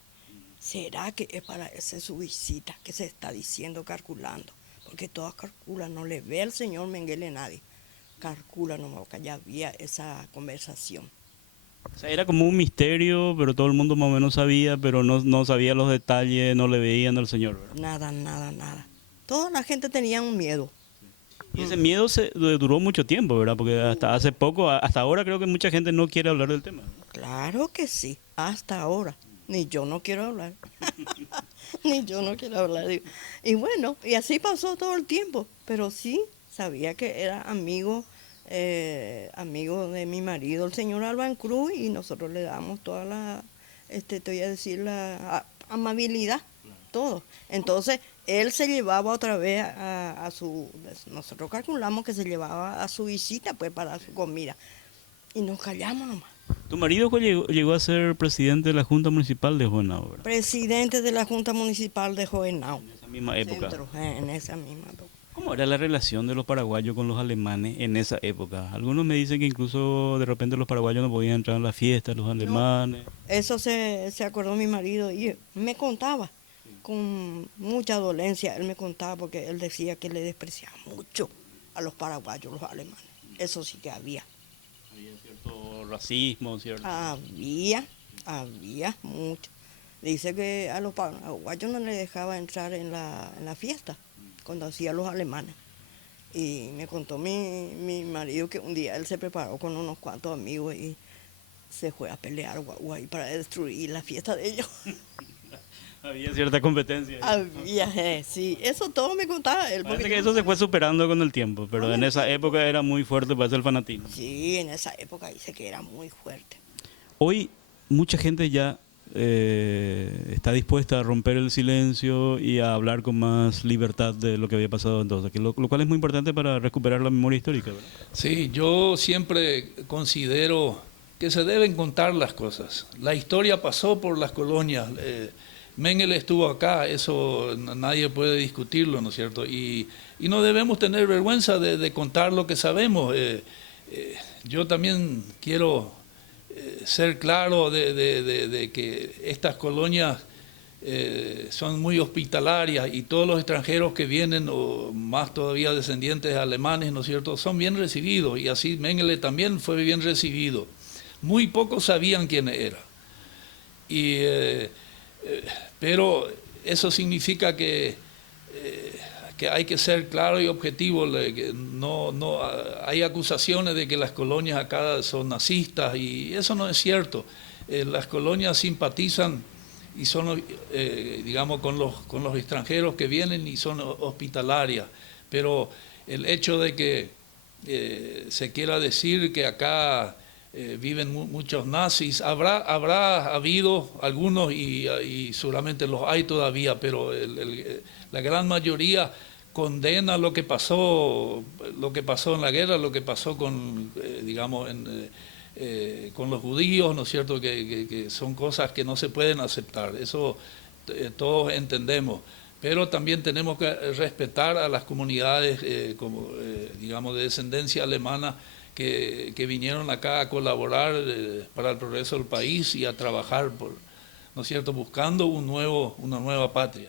¿Será que es para esa su visita que se está diciendo, calculando? Porque todas calculan, no le ve al señor Mengele a nadie. Calcula nomás, que ya había esa conversación. O sea, era como un misterio, pero todo el mundo más o menos sabía, pero no sabía los detalles, no le veían al señor, ¿verdad? Nada. Toda la gente tenía un miedo. Y ese miedo duró mucho tiempo, ¿verdad? Porque hasta hace poco, hasta ahora creo que mucha gente no quiere hablar del tema. Claro que sí, hasta ahora. Ni yo no quiero hablar. Ni yo no quiero hablar. Y bueno, y así pasó todo el tiempo. Pero sí, sabía que era amigo de mi marido, el señor Alban Cruz, y nosotros le damos toda la, te voy a decir, la amabilidad, todo. Entonces, él se llevaba otra vez nosotros calculamos que se llevaba a su visita, pues, para su comida. y nos callamos nomás. ¿Tu marido llegó a ser presidente de la Junta Municipal de Juvenal, verdad? Presidente de la Junta Municipal de Juvenal. En esa misma época. Centro, en esa misma época. ¿Cómo era la relación de los paraguayos con los alemanes en esa época? Algunos me dicen que incluso de repente los paraguayos no podían entrar a la fiesta, los alemanes. Eso se acordó mi marido y me contaba con mucha dolencia. Él me contaba porque él decía que le despreciaba mucho a los paraguayos, los alemanes. Eso sí que había. Había cierto racismo, ¿cierto? Había mucho. Dice que a los paraguayos no les dejaba entrar en la fiesta cuando hacían los alemanes. Y me contó mi marido que un día él se preparó con unos cuantos amigos y se fue a pelear guay para destruir la fiesta de ellos. Había cierta competencia. Había, sí, eso todo me contaba él. Parece que eso se fue superando con el tiempo, pero en esa época era muy fuerte para el fanatismo. Sí, en esa época dice que era muy fuerte. Hoy mucha gente ya está dispuesta a romper el silencio y a hablar con más libertad de lo que había pasado entonces, lo cual es muy importante para recuperar la memoria histórica, ¿verdad? Sí, yo siempre considero que se deben contar las cosas. La historia pasó por las colonias. Mengele estuvo acá, eso nadie puede discutirlo, ¿no es cierto? Y no debemos tener vergüenza de contar lo que sabemos. Yo también quiero ser claro de que estas colonias son muy hospitalarias y todos los extranjeros que vienen, o más todavía descendientes alemanes, ¿no es cierto?, son bien recibidos, y así Mengele también fue bien recibido. Muy pocos sabían quién era. Pero eso significa que hay que ser claro y objetivo. No hay acusaciones de que las colonias acá son nazistas, y eso no es cierto. Las colonias simpatizan y son, digamos, con los extranjeros que vienen y son hospitalarias. Pero el hecho de que se quiera decir que acá viven muchos nazis, habrá habido algunos y seguramente los hay todavía, pero la gran mayoría condena lo que pasó en la guerra, lo que pasó con, digamos, con los judíos, ¿no es cierto?, que son cosas que no se pueden aceptar. Eso todos entendemos. Pero también tenemos que respetar a las comunidades, digamos, de descendencia alemana, que vinieron acá a colaborar para el progreso del país y a trabajar, ¿no es cierto?, buscando una nueva patria.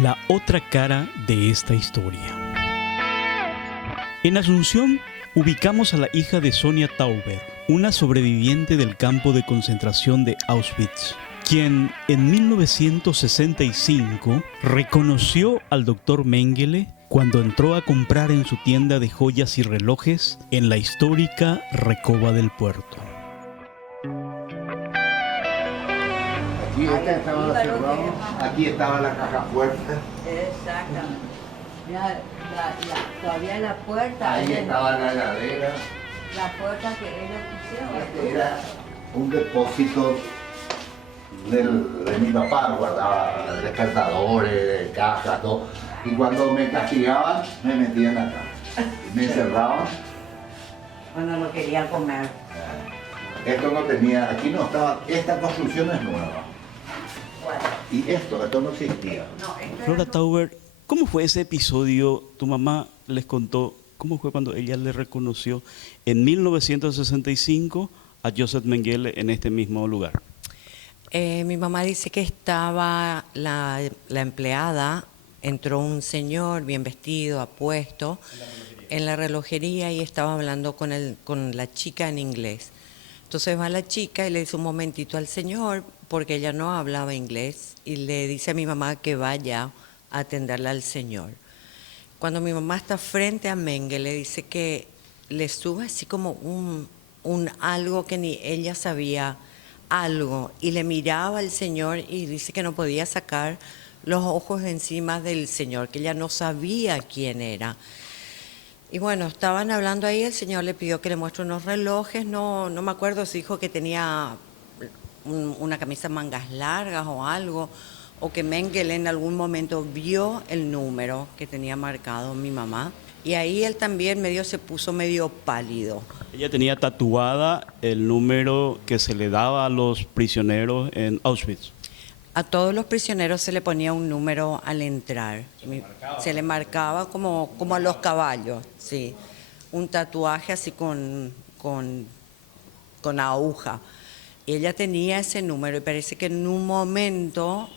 La otra cara de esta historia. En Asunción ubicamos a la hija de Sonia Tauber, una sobreviviente del campo de concentración de Auschwitz, quien en 1965 reconoció al doctor Mengele cuando entró a comprar en su tienda de joyas y relojes en la histórica Recoba del Puerto. Aquí estaba la caja fuerte. Exactamente. Mira, todavía en la puerta. Ahí estaba la heladera. La puerta que ellos pusieron. Este era un depósito de mi papá, guardaba despertadores, cajas, todo. Y cuando me castigaban, me metían acá. Me encerraban. Cuando no quería comer. Esto no tenía, aquí no estaba, esta construcción es nueva. Y esto no existía. Flora Tauber, ¿cómo fue ese episodio? Tu mamá les contó cómo fue cuando ella le reconoció en 1965 a Joseph Mengele en este mismo lugar. Mi mamá dice que estaba la empleada, entró un señor bien vestido, apuesto, en la relojería y estaba hablando con la chica en inglés. Entonces va la chica y le dice un momentito al señor, porque ella no hablaba inglés, y le dice a mi mamá que vaya a atenderla al señor. Cuando mi mamá está frente a Mengele, dice que le sube así como un algo que ni ella sabía algo, y le miraba al señor y dice que no podía sacar los ojos encima del señor, que ella no sabía quién era. Y bueno, estaban hablando ahí, el señor le pidió que le muestre unos relojes, no me acuerdo si dijo que tenía una camisa mangas largas o algo, o que Mengele en algún momento vio el número que tenía marcado mi mamá. Y ahí él también se puso medio pálido. Ella tenía tatuada el número que se le daba a los prisioneros en Auschwitz. A todos los prisioneros se le ponía un número al entrar. Se le marcaba como a los caballos, sí. Un tatuaje así con aguja. Y ella tenía ese número y parece que en un momento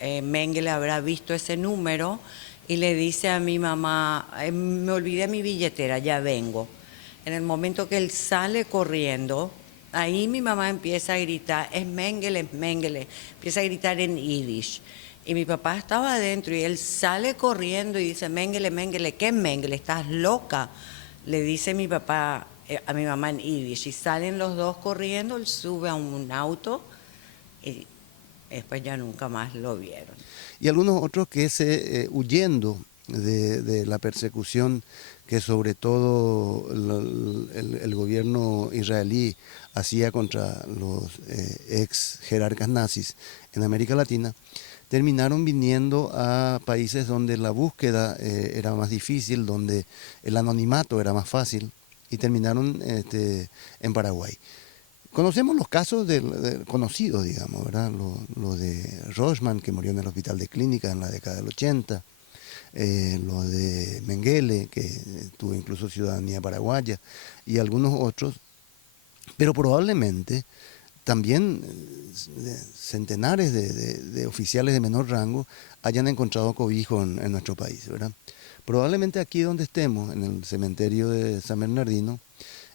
Mengele habrá visto ese número y le dice a mi mamá, me olvidé mi billetera, ya vengo. En el momento que él sale corriendo, ahí mi mamá empieza a gritar, es Mengele, empieza a gritar en yiddish. Y mi papá estaba adentro y él sale corriendo y dice, Mengele, ¿qué es Mengele? ¿Estás loca? Le dice mi papá a mi mamá en yiddish. Y salen los dos corriendo, él sube a un auto y después ya nunca más lo vieron. Y algunos otros que huyendo de la persecución que sobre todo el gobierno israelí hacía contra los ex jerarcas nazis en América Latina, terminaron viniendo a países donde la búsqueda era más difícil, donde el anonimato era más fácil, y terminaron en Paraguay. Conocemos los casos conocidos, digamos, ¿verdad? Lo de Rochman, que murió en el hospital de clínica en la década del 80, lo de Mengele, que tuvo incluso ciudadanía paraguaya, y algunos otros, pero probablemente también centenares de oficiales de menor rango hayan encontrado cobijo en nuestro país, ¿verdad? Probablemente aquí donde estemos, en el cementerio de San Bernardino,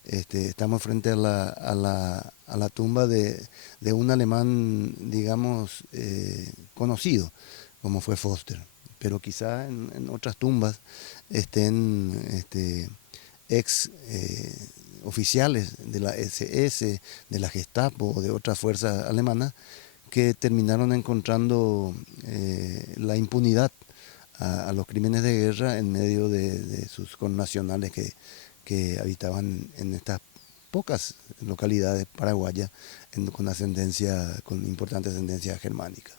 estamos frente a la tumba de un alemán, digamos, conocido, como fue Foster. Pero quizá en otras tumbas estén ex oficiales de la SS, de la Gestapo o de otras fuerzas alemanas que terminaron encontrando la impunidad a los crímenes de guerra en medio de sus connacionales que habitaban en estas pocas localidades paraguayas con importante ascendencia germánica.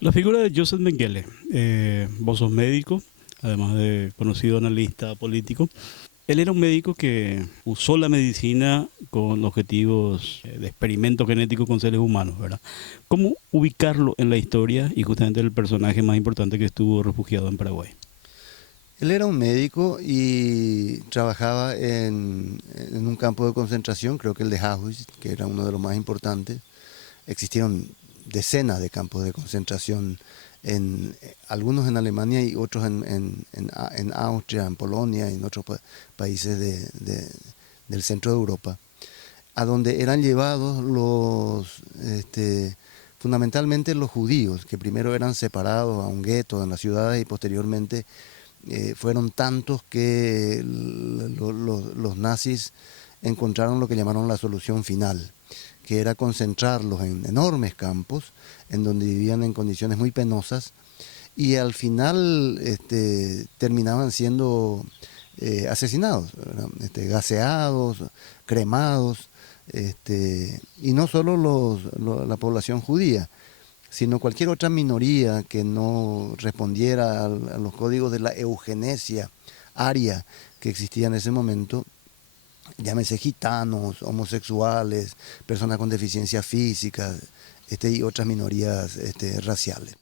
La figura de Joseph Mengele, vos sos médico, además de conocido analista político. Él era un médico que usó la medicina con objetivos de experimento genético con seres humanos, ¿verdad? ¿Cómo ubicarlo en la historia y justamente el personaje más importante que estuvo refugiado en Paraguay? Él era un médico y trabajaba en un campo de concentración, creo que el de Auschwitz, que era uno de los más importantes. Existieron decenas de campos de concentración, algunos en Alemania y otros en Austria, en Polonia y en otros países del centro de Europa, a donde eran llevados fundamentalmente los judíos, que primero eran separados a un gueto en las ciudades y posteriormente fueron tantos que los nazis encontraron lo que llamaron la solución final, que era concentrarlos en enormes campos en donde vivían en condiciones muy penosas y al final terminaban siendo asesinados, gaseados, cremados, y no solo la población judía, sino cualquier otra minoría que no respondiera a los códigos de la eugenesia aria que existía en ese momento, llámese gitanos, homosexuales, personas con deficiencias físicas y otras minorías raciales.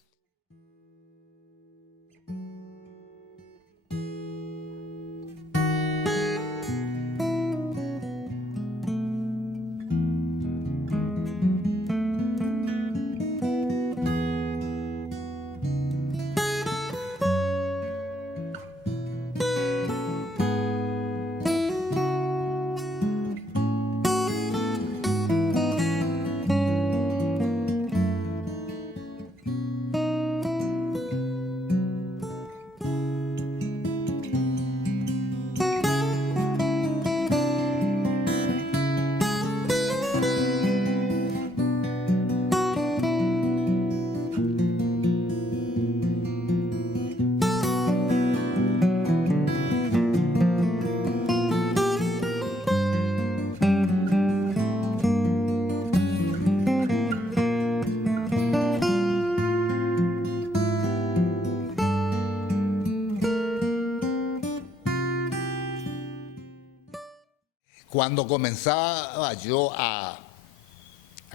cuando comenzaba yo a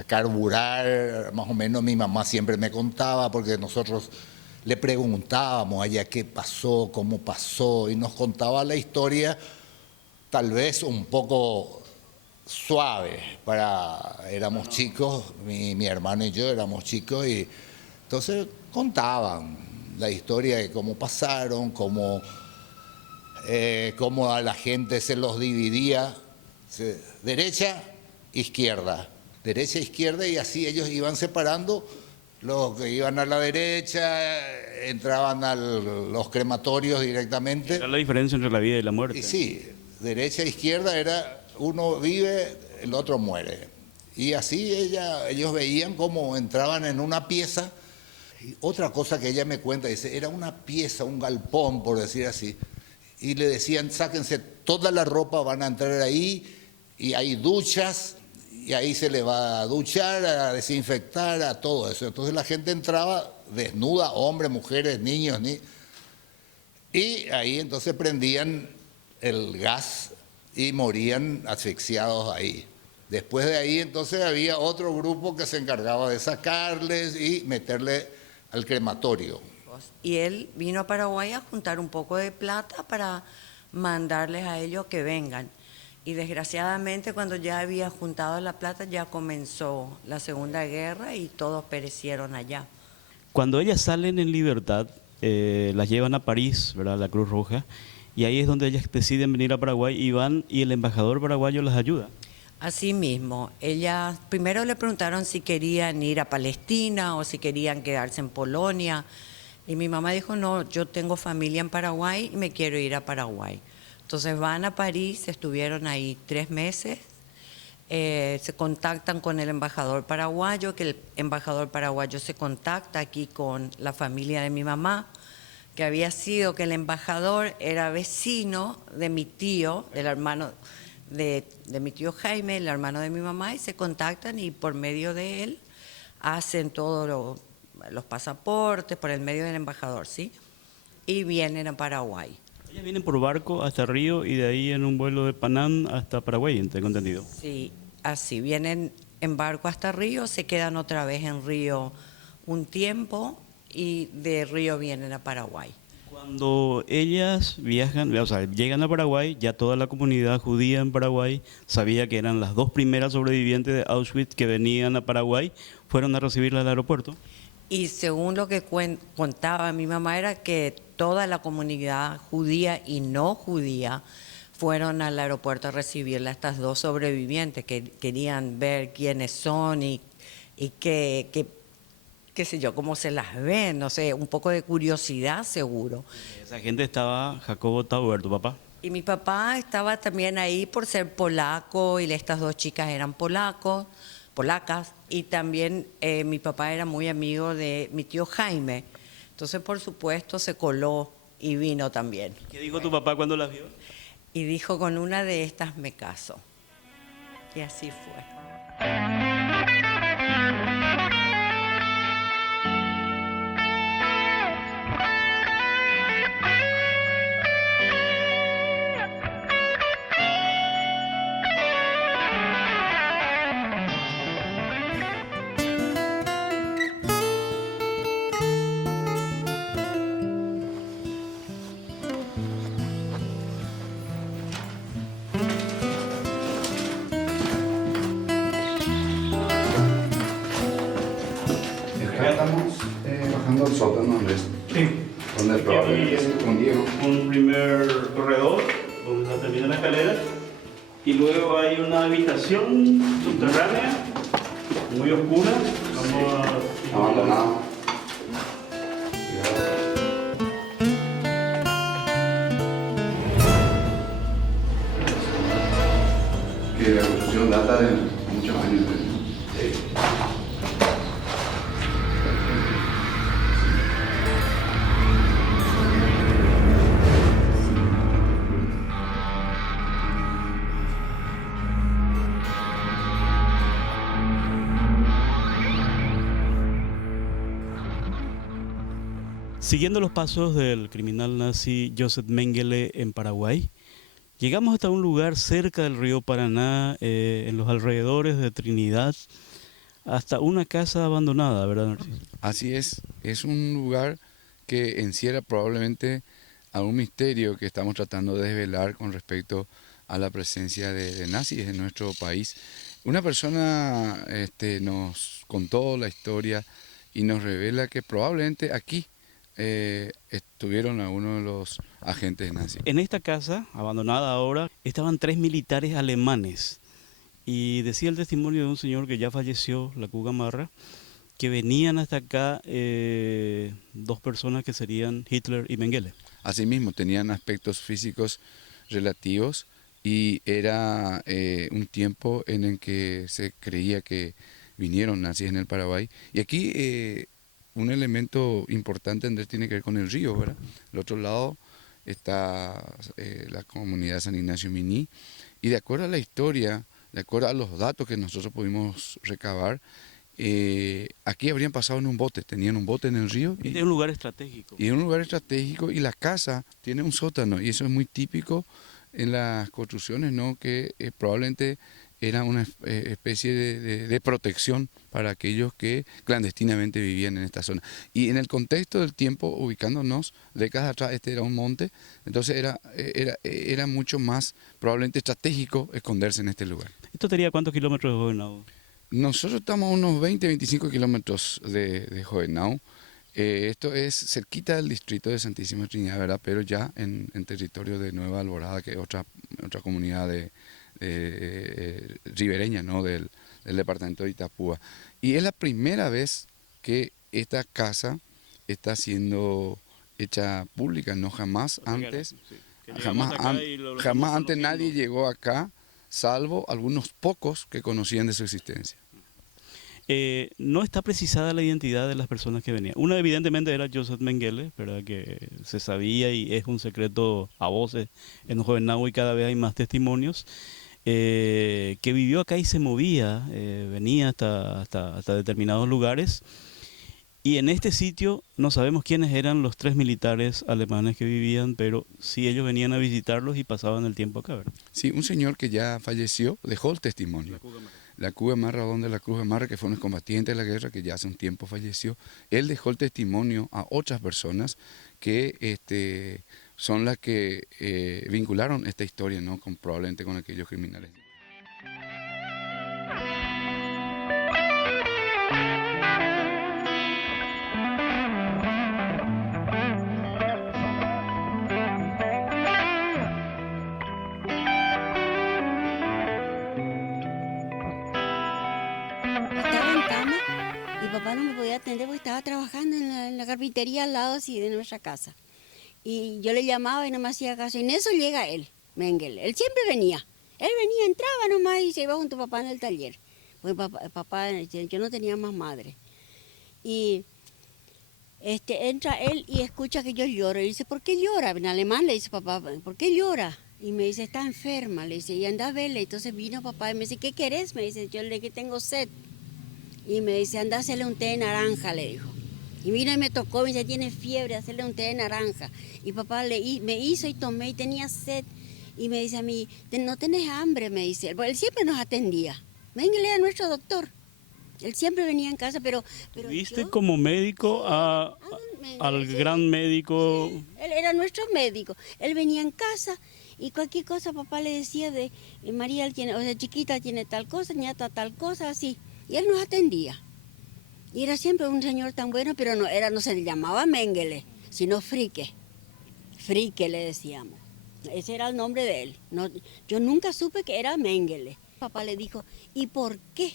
carburar, más o menos mi mamá siempre me contaba, porque nosotros le preguntábamos a ella qué pasó, cómo pasó, y nos contaba la historia tal vez un poco suave. Éramos chicos, mi hermano y yo éramos chicos, y entonces contaban la historia de cómo pasaron, cómo a la gente se los dividía, derecha, izquierda, y así ellos iban separando. Los que iban a la derecha entraban a los crematorios directamente. Era la diferencia entre la vida y la muerte. Y sí, derecha e izquierda era uno vive, el otro muere. Y así ellos veían cómo entraban en una pieza. Y otra cosa que ella me cuenta, dice, era una pieza, un galpón, por decir así. Y le decían, sáquense toda la ropa, van a entrar ahí, y hay duchas, y ahí se le va a duchar, a desinfectar, a todo eso. Entonces la gente entraba desnuda, hombres, mujeres, niños, y ahí entonces prendían el gas y morían asfixiados ahí. Después de ahí entonces había otro grupo que se encargaba de sacarles y meterle al crematorio. Y él vino a Paraguay a juntar un poco de plata para mandarles a ellos que vengan. Y desgraciadamente cuando ya había juntado la plata ya comenzó la Segunda Guerra y todos perecieron allá. Cuando ellas salen en libertad, las llevan a París, ¿verdad? La Cruz Roja, y ahí es donde ellas deciden venir a Paraguay y van, y el embajador paraguayo las ayuda. Así mismo, ellas primero le preguntaron si querían ir a Palestina o si querían quedarse en Polonia. Y mi mamá dijo, no, yo tengo familia en Paraguay y me quiero ir a Paraguay. Entonces van a París, estuvieron ahí 3 meses, se contactan con el embajador paraguayo, que el embajador paraguayo se contacta aquí con la familia de mi mamá, que había sido que el embajador era vecino de mi tío, del hermano de mi tío Jaime, el hermano de mi mamá, y se contactan y por medio de él hacen todos los pasaportes, por el medio del embajador, ¿sí? Y vienen a Paraguay. Ellas vienen por barco hasta Río y de ahí en un vuelo de Panam hasta Paraguay, tengo entendido. Sí, así, vienen en barco hasta Río, se quedan otra vez en Río un tiempo y de Río vienen a Paraguay. Cuando ellas viajan, o sea, llegan a Paraguay, ya toda la comunidad judía en Paraguay sabía que eran las 2 primeras sobrevivientes de Auschwitz que venían a Paraguay, fueron a recibirla al aeropuerto. Y según lo que contaba mi mamá era que toda la comunidad judía y no judía fueron al aeropuerto a recibirla a estas 2 sobrevivientes que querían ver quiénes son y qué sé yo, cómo se las ven, no sé, un poco de curiosidad seguro. Esa gente estaba Jacobo Tauber, tu papá. Y mi papá estaba también ahí por ser polaco y estas 2 chicas eran polacas, y también mi papá era muy amigo de mi tío Jaime, entonces por supuesto se coló y vino también. ¿Qué dijo tu papá cuando las vio? Y dijo, con una de estas me caso. Y así fue. Estamos bajando al sótano, Andrés. Sí. Donde el probable es con Diego. Un primer corredor donde termina la escalera y luego hay una habitación subterránea muy oscura. Abandonado. Que la construcción data de muchos años. Sí. Siguiendo los pasos del criminal nazi Joseph Mengele en Paraguay, Llegamos hasta un lugar cerca del río Paraná, en los alrededores de Trinidad, hasta una casa abandonada, ¿verdad, Narciso? Así es un lugar que encierra probablemente algún misterio que estamos tratando de desvelar con respecto a la presencia de nazis en nuestro país. Una persona nos contó la historia y nos revela que probablemente aquí estuvieron algunos de los agentes nazis. En esta casa, abandonada ahora, estaban 3 militares alemanes. Y decía el testimonio de un señor que ya falleció, la Cuga Marra, que venían hasta acá 2 personas que serían Hitler y Mengele. Asimismo, tenían aspectos físicos relativos y era un tiempo en el que se creía que vinieron nazis en el Paraguay. Y aquí un elemento importante, Andrés, tiene que ver con el río, ¿verdad? Al otro lado está la comunidad de San Ignacio Miní, y de acuerdo a la historia, de acuerdo a los datos que nosotros pudimos recabar, aquí habrían pasado en un bote, tenían un bote en el río. Y es un lugar estratégico. Y es un lugar estratégico, y la casa tiene un sótano, y eso es muy típico en las construcciones, ¿no? Que probablemente era una especie de protección para aquellos que clandestinamente vivían en esta zona. Y en el contexto del tiempo, ubicándonos décadas atrás, este era un monte, entonces era mucho más probablemente estratégico esconderse en este lugar. ¿Esto tenía cuántos kilómetros de Jovenau? Nosotros estamos a unos 20-25 kilómetros de Jovenau. Esto es cerquita del distrito de Santísima Trinidad, ¿verdad? Pero ya en territorio de Nueva Alborada, que es otra comunidad ribereña, ¿no? del departamento de Itapúa. Y es la primera vez que esta casa está siendo hecha pública, no jamás antes. Jamás antes nadie llegó acá, salvo algunos pocos que conocían de su existencia. No está precisada la identidad de las personas que venían. Una evidentemente era Joseph Mengele, ¿verdad? Que se sabía y es un secreto a voces en Jovenau, y cada vez hay más testimonios, que vivió acá y se movía, venía hasta determinados lugares. Y en este sitio no sabemos quiénes eran los 3 militares alemanes que vivían, pero sí ellos venían a visitarlos y pasaban el tiempo acá, ¿verdad? Sí, un señor que ya falleció dejó el testimonio. La Cuga Marra, donde la Cruz de Marra, que fue un combatiente de la guerra, que ya hace un tiempo falleció, él dejó el testimonio a otras personas que son las que vincularon esta historia, ¿no? Probablemente con aquellos criminales. Papá no me podía atender porque estaba trabajando en la carpintería al lado así de nuestra casa. Y yo le llamaba y no me hacía caso. Y en eso llega él, Mengele. Él siempre venía. Él venía, entraba nomás y se iba junto a papá en el taller. Porque papá, yo no tenía más madre. Y entra él y escucha que yo lloro. Y dice, ¿por qué llora? En alemán le dice papá, ¿por qué llora? Y me dice, está enferma. Le dice, y anda a verle. Entonces vino papá y me dice, ¿qué querés? Me dice, yo le dije que tengo sed. Y me dice, anda a hacerle un té de naranja, le dijo. Y vino y me tocó, me dice, tiene fiebre, hacerle un té de naranja. Y papá me hizo y tomé y tenía sed. Y me dice a mí, no tenés hambre, me dice. Él siempre nos atendía. Mengele era nuestro doctor. Él siempre venía en casa, pero ¿Viste como médico al gran médico? Sí, él era nuestro médico. Él venía en casa y cualquier cosa papá le decía de María, chiquita tiene tal cosa, nieta tal cosa, así. Y él nos atendía. Y era siempre un señor tan bueno, pero no se le llamaba Mengele, sino Frique. Frique le decíamos. Ese era el nombre de él. Yo nunca supe que era Mengele. Papá le dijo, ¿y por qué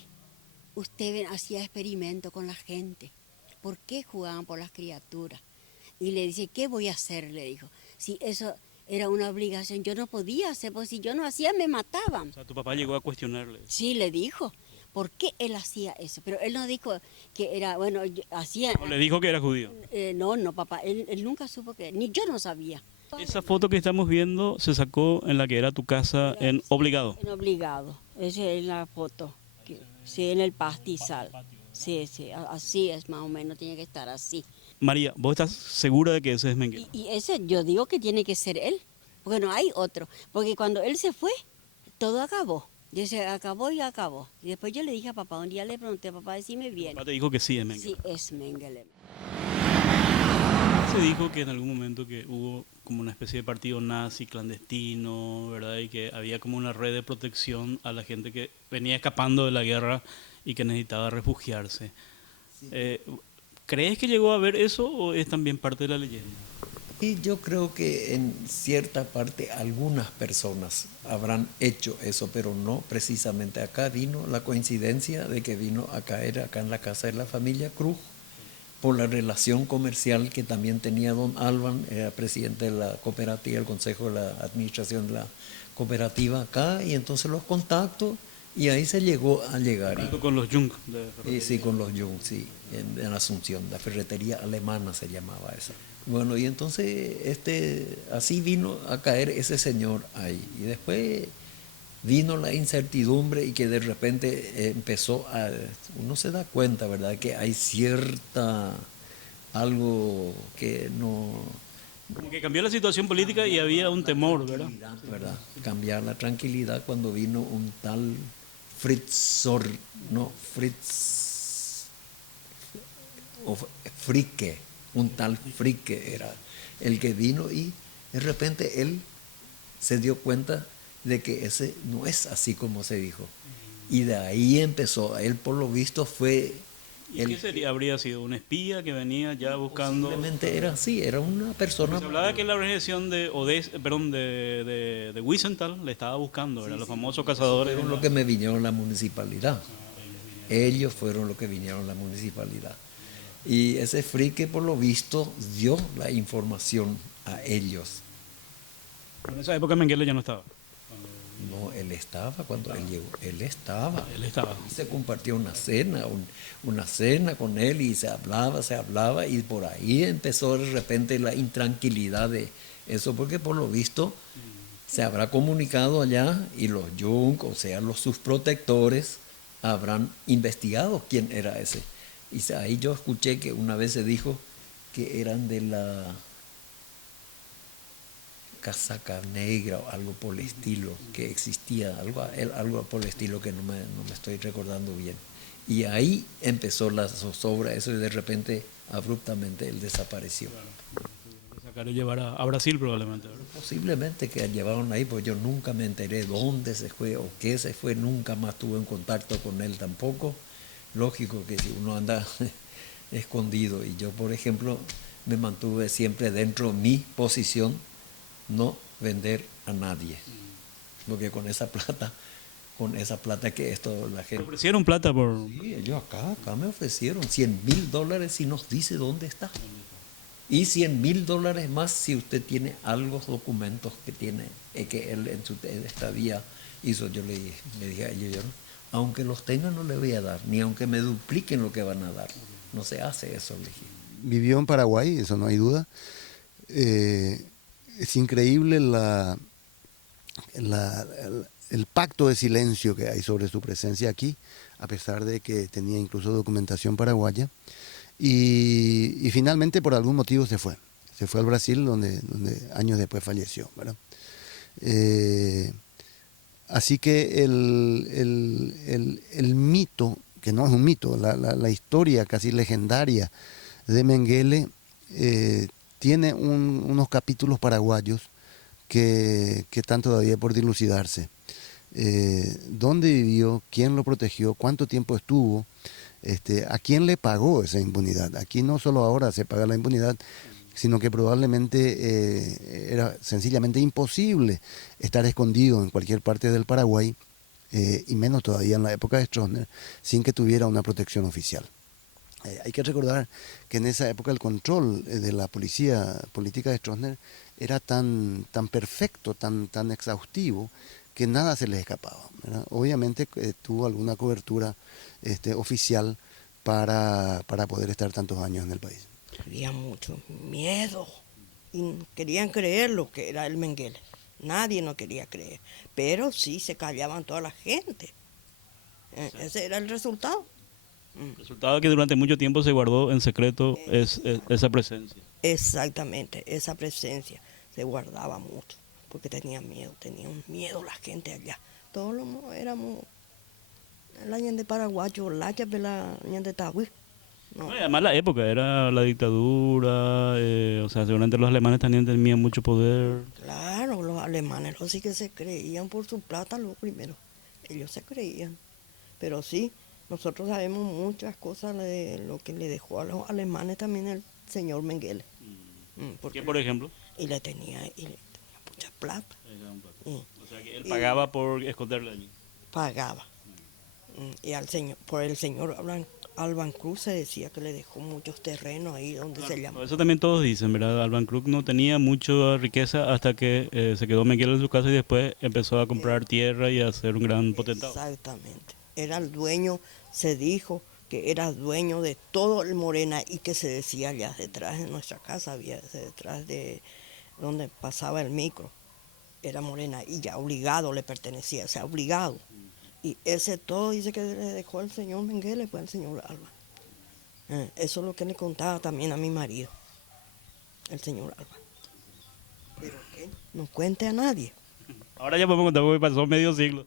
usted hacía experimento con la gente? ¿Por qué jugaban por las criaturas? Y le dice, ¿qué voy a hacer? Le dijo. Si eso era una obligación, yo no podía hacer, porque si yo no hacía me mataban. O sea, tu papá llegó a cuestionarle. Sí, le dijo. ¿Por qué él hacía eso? Pero él no dijo que era, bueno, hacía... ¿O le dijo que era judío? No, papá, él nunca supo que... Ni yo no sabía. Esa foto que estamos viendo se sacó en la que era tu casa en Obligado. En Obligado, esa es la foto. Sí, en el pastizal. Sí, así es más o menos, tiene que estar así. María, ¿vos estás segura de que ese es Mengele? Y ese, yo digo que tiene que ser él. porque no hay otro. Porque cuando él se fue, todo acabó. Y se acabó y acabó. Y después yo le dije a papá, un día le pregunté, papá, decime bien. Papá te dijo que sí es Mengele. Sí, es Mengele. Se dijo que en algún momento que hubo como una especie de partido nazi clandestino, ¿verdad? Y que había como una red de protección a la gente que venía escapando de la guerra y que necesitaba refugiarse. ¿Crees que llegó a haber eso o es también parte de la leyenda? Y yo creo que en cierta parte algunas personas habrán hecho eso, pero no precisamente. Acá vino la coincidencia de que vino a caer acá en la casa de la familia Cruz por la relación comercial que también tenía don Alban, era presidente de la cooperativa, el consejo de la administración de la cooperativa acá, y entonces los contactos, y ahí se llegó a llegar. Con los Jung. Sí, con los Jung, sí, en Asunción, la ferretería alemana se llamaba esa. Bueno, y entonces así vino a caer ese señor ahí. Y después vino la incertidumbre y que de repente uno se da cuenta, ¿verdad?, que hay algo que no... Como que cambió la situación política y había un temor, ¿verdad? Cambiar la tranquilidad cuando vino un tal Fricke, un tal Fricke era el que vino, y de repente él se dio cuenta de que ese no es así como se dijo. Y de ahí empezó, él por lo visto fue... ¿Y qué sería? ¿Habría sido un espía que venía ya buscando...? Simplemente era así, era una persona... Se hablaba que la organización de Wiesenthal le estaba buscando, eran los famosos cazadores. Fueron los que me vinieron a la municipalidad. Ellos fueron los que vinieron a la municipalidad. Y ese Fricke por lo visto dio la información a ellos. En esa época Mengele ya no estaba. No, él estaba cuando él llegó. Él estaba. Y se compartió una cena con él, y se hablaba, y por ahí empezó de repente la intranquilidad de eso, porque por lo visto se habrá comunicado allá y los Jung, o sea, sus protectores, habrán investigado quién era ese. Y ahí yo escuché que una vez se dijo que eran de la casaca negra o algo por el estilo, que existía, algo por el estilo que no me estoy recordando bien. Y ahí empezó la zozobra, eso, y de repente, abruptamente, él desapareció. Sacar y llevar a Brasil probablemente, ¿verdad? Posiblemente que llevaron ahí, pues yo nunca me enteré dónde se fue o qué se fue, nunca más tuve en contacto con él tampoco. Lógico que si uno anda escondido, y yo, por ejemplo, me mantuve siempre dentro de mi posición, no vender a nadie, porque con esa plata que esto la gente... ¿Te ofrecieron plata por...? Sí, ellos acá me ofrecieron $100,000 si nos dice dónde está, y $100,000 más si usted tiene algo, documentos que tiene, que él en su estadía hizo. Yo le dije a ellos, aunque los tenga no le voy a dar, ni aunque me dupliquen lo que van a dar, no se hace eso, le dije. Vivió en Paraguay, eso no hay duda. Es increíble el pacto de silencio que hay sobre su presencia aquí, a pesar de que tenía incluso documentación paraguaya. Y finalmente, por algún motivo, se fue al Brasil, donde años después falleció, ¿verdad? Así que el mito, que no es un mito, la historia casi legendaria de Mengele, tiene unos capítulos paraguayos que están todavía por dilucidarse. ¿Dónde vivió? ¿Quién lo protegió? ¿Cuánto tiempo estuvo? ¿A quién le pagó esa impunidad? Aquí no solo ahora se paga la impunidad, sino que probablemente era sencillamente imposible estar escondido en cualquier parte del Paraguay, y menos todavía en la época de Stroessner, sin que tuviera una protección oficial. Hay que recordar que en esa época el control de la policía política de Stroessner era tan perfecto, tan exhaustivo, que nada se les escapaba, ¿verdad? Obviamente tuvo alguna cobertura oficial para poder estar tantos años en el país. Había mucho miedo y querían creer lo que era el Mengele. Nadie no quería creer, pero sí se callaban toda la gente. Ese era el resultado. El resultado es que durante mucho tiempo se guardó en secreto esa presencia. Exactamente, esa presencia se guardaba mucho, porque tenía un miedo la gente allá. Todos éramos la gente paraguayo, la gente tahuí. No, y además la época, era la dictadura, o sea, seguramente los alemanes también tenían mucho poder. Claro, los alemanes sí que se creían por su plata lo primero. Ellos se creían. Pero sí, nosotros sabemos muchas cosas de lo que le dejó a los alemanes también el señor Mengele. ¿Qué, por ejemplo? Y le tenía mucha plata. O sea, que él pagaba por esconderla allí. Pagaba. Y por el señor Alban Cruz se decía que le dejó muchos terrenos ahí donde se llama. Eso también todos dicen, ¿verdad? Alban Krug no tenía mucha riqueza hasta que se quedó Mengele en su casa y después empezó a comprar tierra y a ser un gran potentado. Exactamente. Era el dueño, se dijo que era dueño de todo el Morena y que se decía allá detrás de nuestra casa, había detrás de donde pasaba el micro, era Morena y ya obligado le pertenecía, o sea, obligado. Y ese todo dice que le dejó el señor Mengele, fue el señor Alba. Eso es lo que le contaba también a mi marido, el señor Alba. Pero que no cuente a nadie. Ahora ya podemos contar porque pasó medio siglo.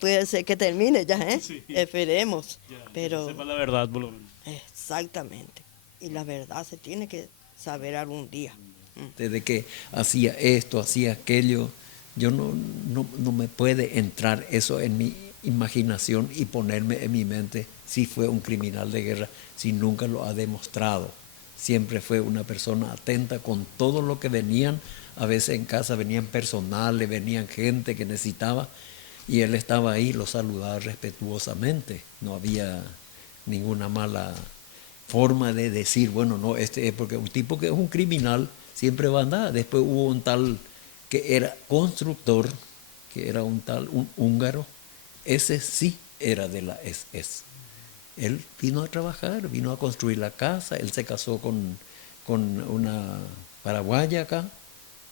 Puede ser que termine ya, ¿eh? Sí. Esperemos. Ya, pero sepa la verdad, por lo menos. Exactamente. Y la verdad se tiene que saber algún día. Desde que hacía esto, hacía aquello, yo no me puede entrar eso en mi imaginación y ponerme en mi mente si fue un criminal de guerra, si nunca lo ha demostrado. Siempre fue una persona atenta con todo lo que venían. A veces en casa venían personales, venían gente que necesitaba y él estaba ahí, lo saludaba respetuosamente. No había ninguna mala forma de decir, bueno, no, este es porque un tipo que es un criminal siempre va a andar. Después hubo un tal que era constructor, que era un húngaro, ese sí era de la SS. Él vino a trabajar, vino a construir la casa, él se casó con una paraguaya acá,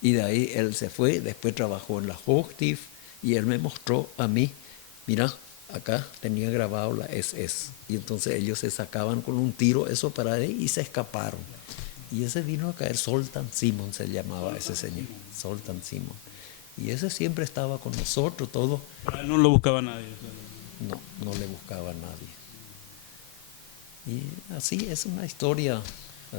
y de ahí él se fue, después trabajó en la Hochtief, y él me mostró a mí, mira, acá tenía grabado la SS, y entonces ellos se sacaban con un tiro eso para ahí y se escaparon. Y ese vino a caer, Zoltán Simon se llamaba ese señor, Zoltán Simon. Y ese siempre estaba con nosotros, todo. Pero él no lo buscaba nadie. No le buscaba a nadie. Y así es una historia.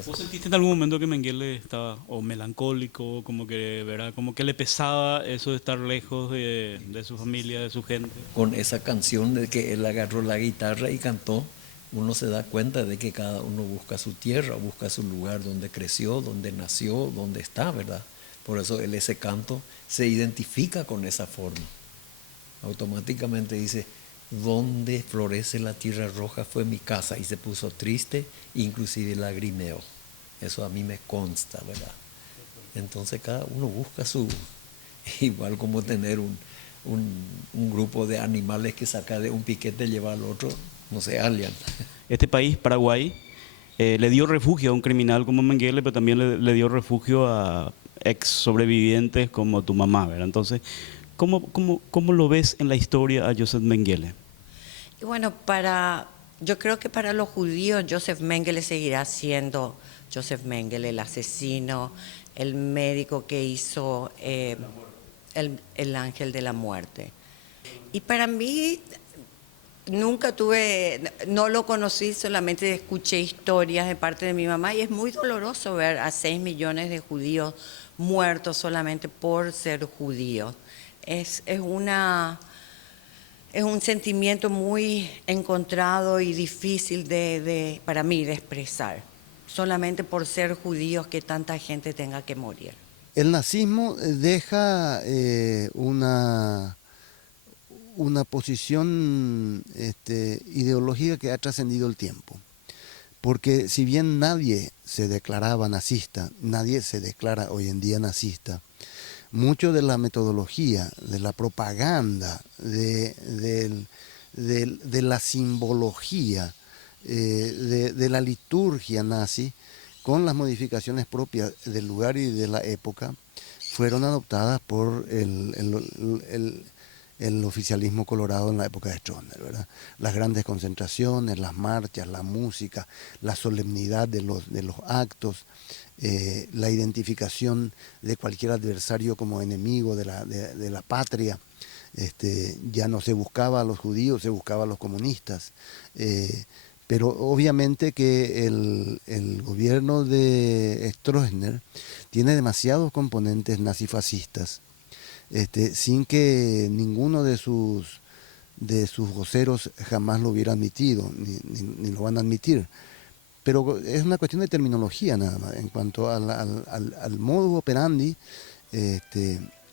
¿Vos sentiste en algún momento que Mengele estaba o melancólico, como que, ¿verdad? Como que le pesaba eso de estar lejos de su familia, de su gente? Con esa canción de que él agarró la guitarra y cantó, uno se da cuenta de que cada uno busca su tierra, busca su lugar donde creció, donde nació, donde está, ¿verdad? Por eso él ese canto se identifica con esa forma. Automáticamente dice, donde florece la tierra roja fue mi casa, y se puso triste, inclusive lagrimeó. Eso a mí me consta, ¿verdad? Entonces cada uno busca su, igual como tener un grupo de animales que saca de un piquete y lleva al otro, no se alian. Este país, Paraguay, le dio refugio a un criminal como Mengele, pero también le dio refugio a ex sobrevivientes como tu mamá, ¿verdad? Entonces, ¿cómo lo ves en la historia a Joseph Mengele? Y bueno, yo creo que para los judíos Joseph Mengele seguirá siendo Joseph Mengele, el asesino, el médico que hizo el ángel de la muerte. Y para mí no lo conocí, solamente escuché historias de parte de mi mamá, y es muy doloroso ver a 6 millones de judíos muertos solamente por ser judíos. Es un sentimiento muy encontrado y difícil para mí de expresar, solamente por ser judíos que tanta gente tenga que morir. El nazismo deja una posición ideológica que ha trascendido el tiempo. Porque si bien nadie se declaraba nazista, nadie se declara hoy en día nazista, mucho de la metodología, de la propaganda, de la simbología, de la liturgia nazi, con las modificaciones propias del lugar y de la época, fueron adoptadas por el el oficialismo colorado en la época de Stroessner, ¿verdad? Las grandes concentraciones, las marchas, la música, la solemnidad de los actos, la identificación de cualquier adversario como enemigo de la patria. Ya no se buscaba a los judíos, se buscaba a los comunistas. Pero obviamente que el gobierno de Stroessner tiene demasiados componentes nazifascistas, sin que ninguno de sus voceros jamás lo hubiera admitido, ni lo van a admitir. Pero es una cuestión de terminología nada más, en cuanto al modus operandi, e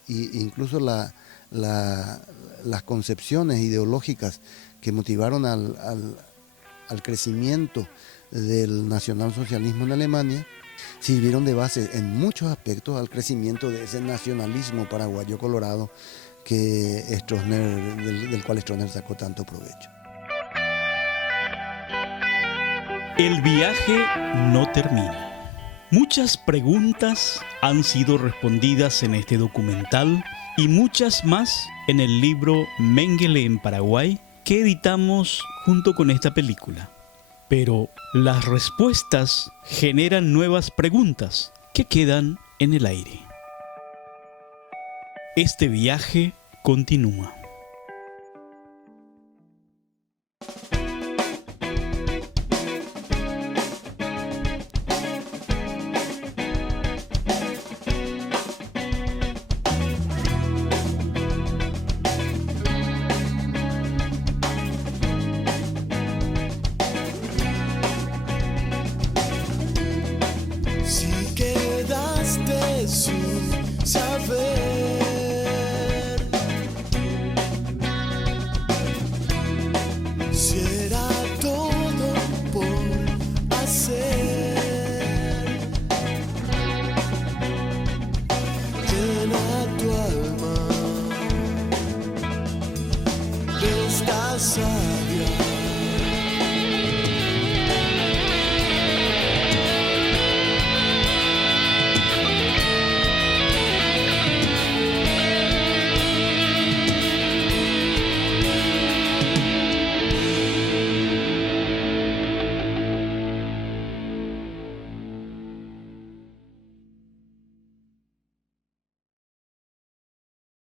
incluso las concepciones ideológicas que motivaron al crecimiento del nacionalsocialismo en Alemania, sirvieron de base en muchos aspectos al crecimiento de ese nacionalismo paraguayo colorado que del cual Stroessner sacó tanto provecho. El viaje no termina. Muchas preguntas han sido respondidas en este documental y muchas más en el libro Mengele en Paraguay, que editamos junto con esta película. Pero las respuestas generan nuevas preguntas que quedan en el aire. Este viaje continúa. Si quedaste sin saber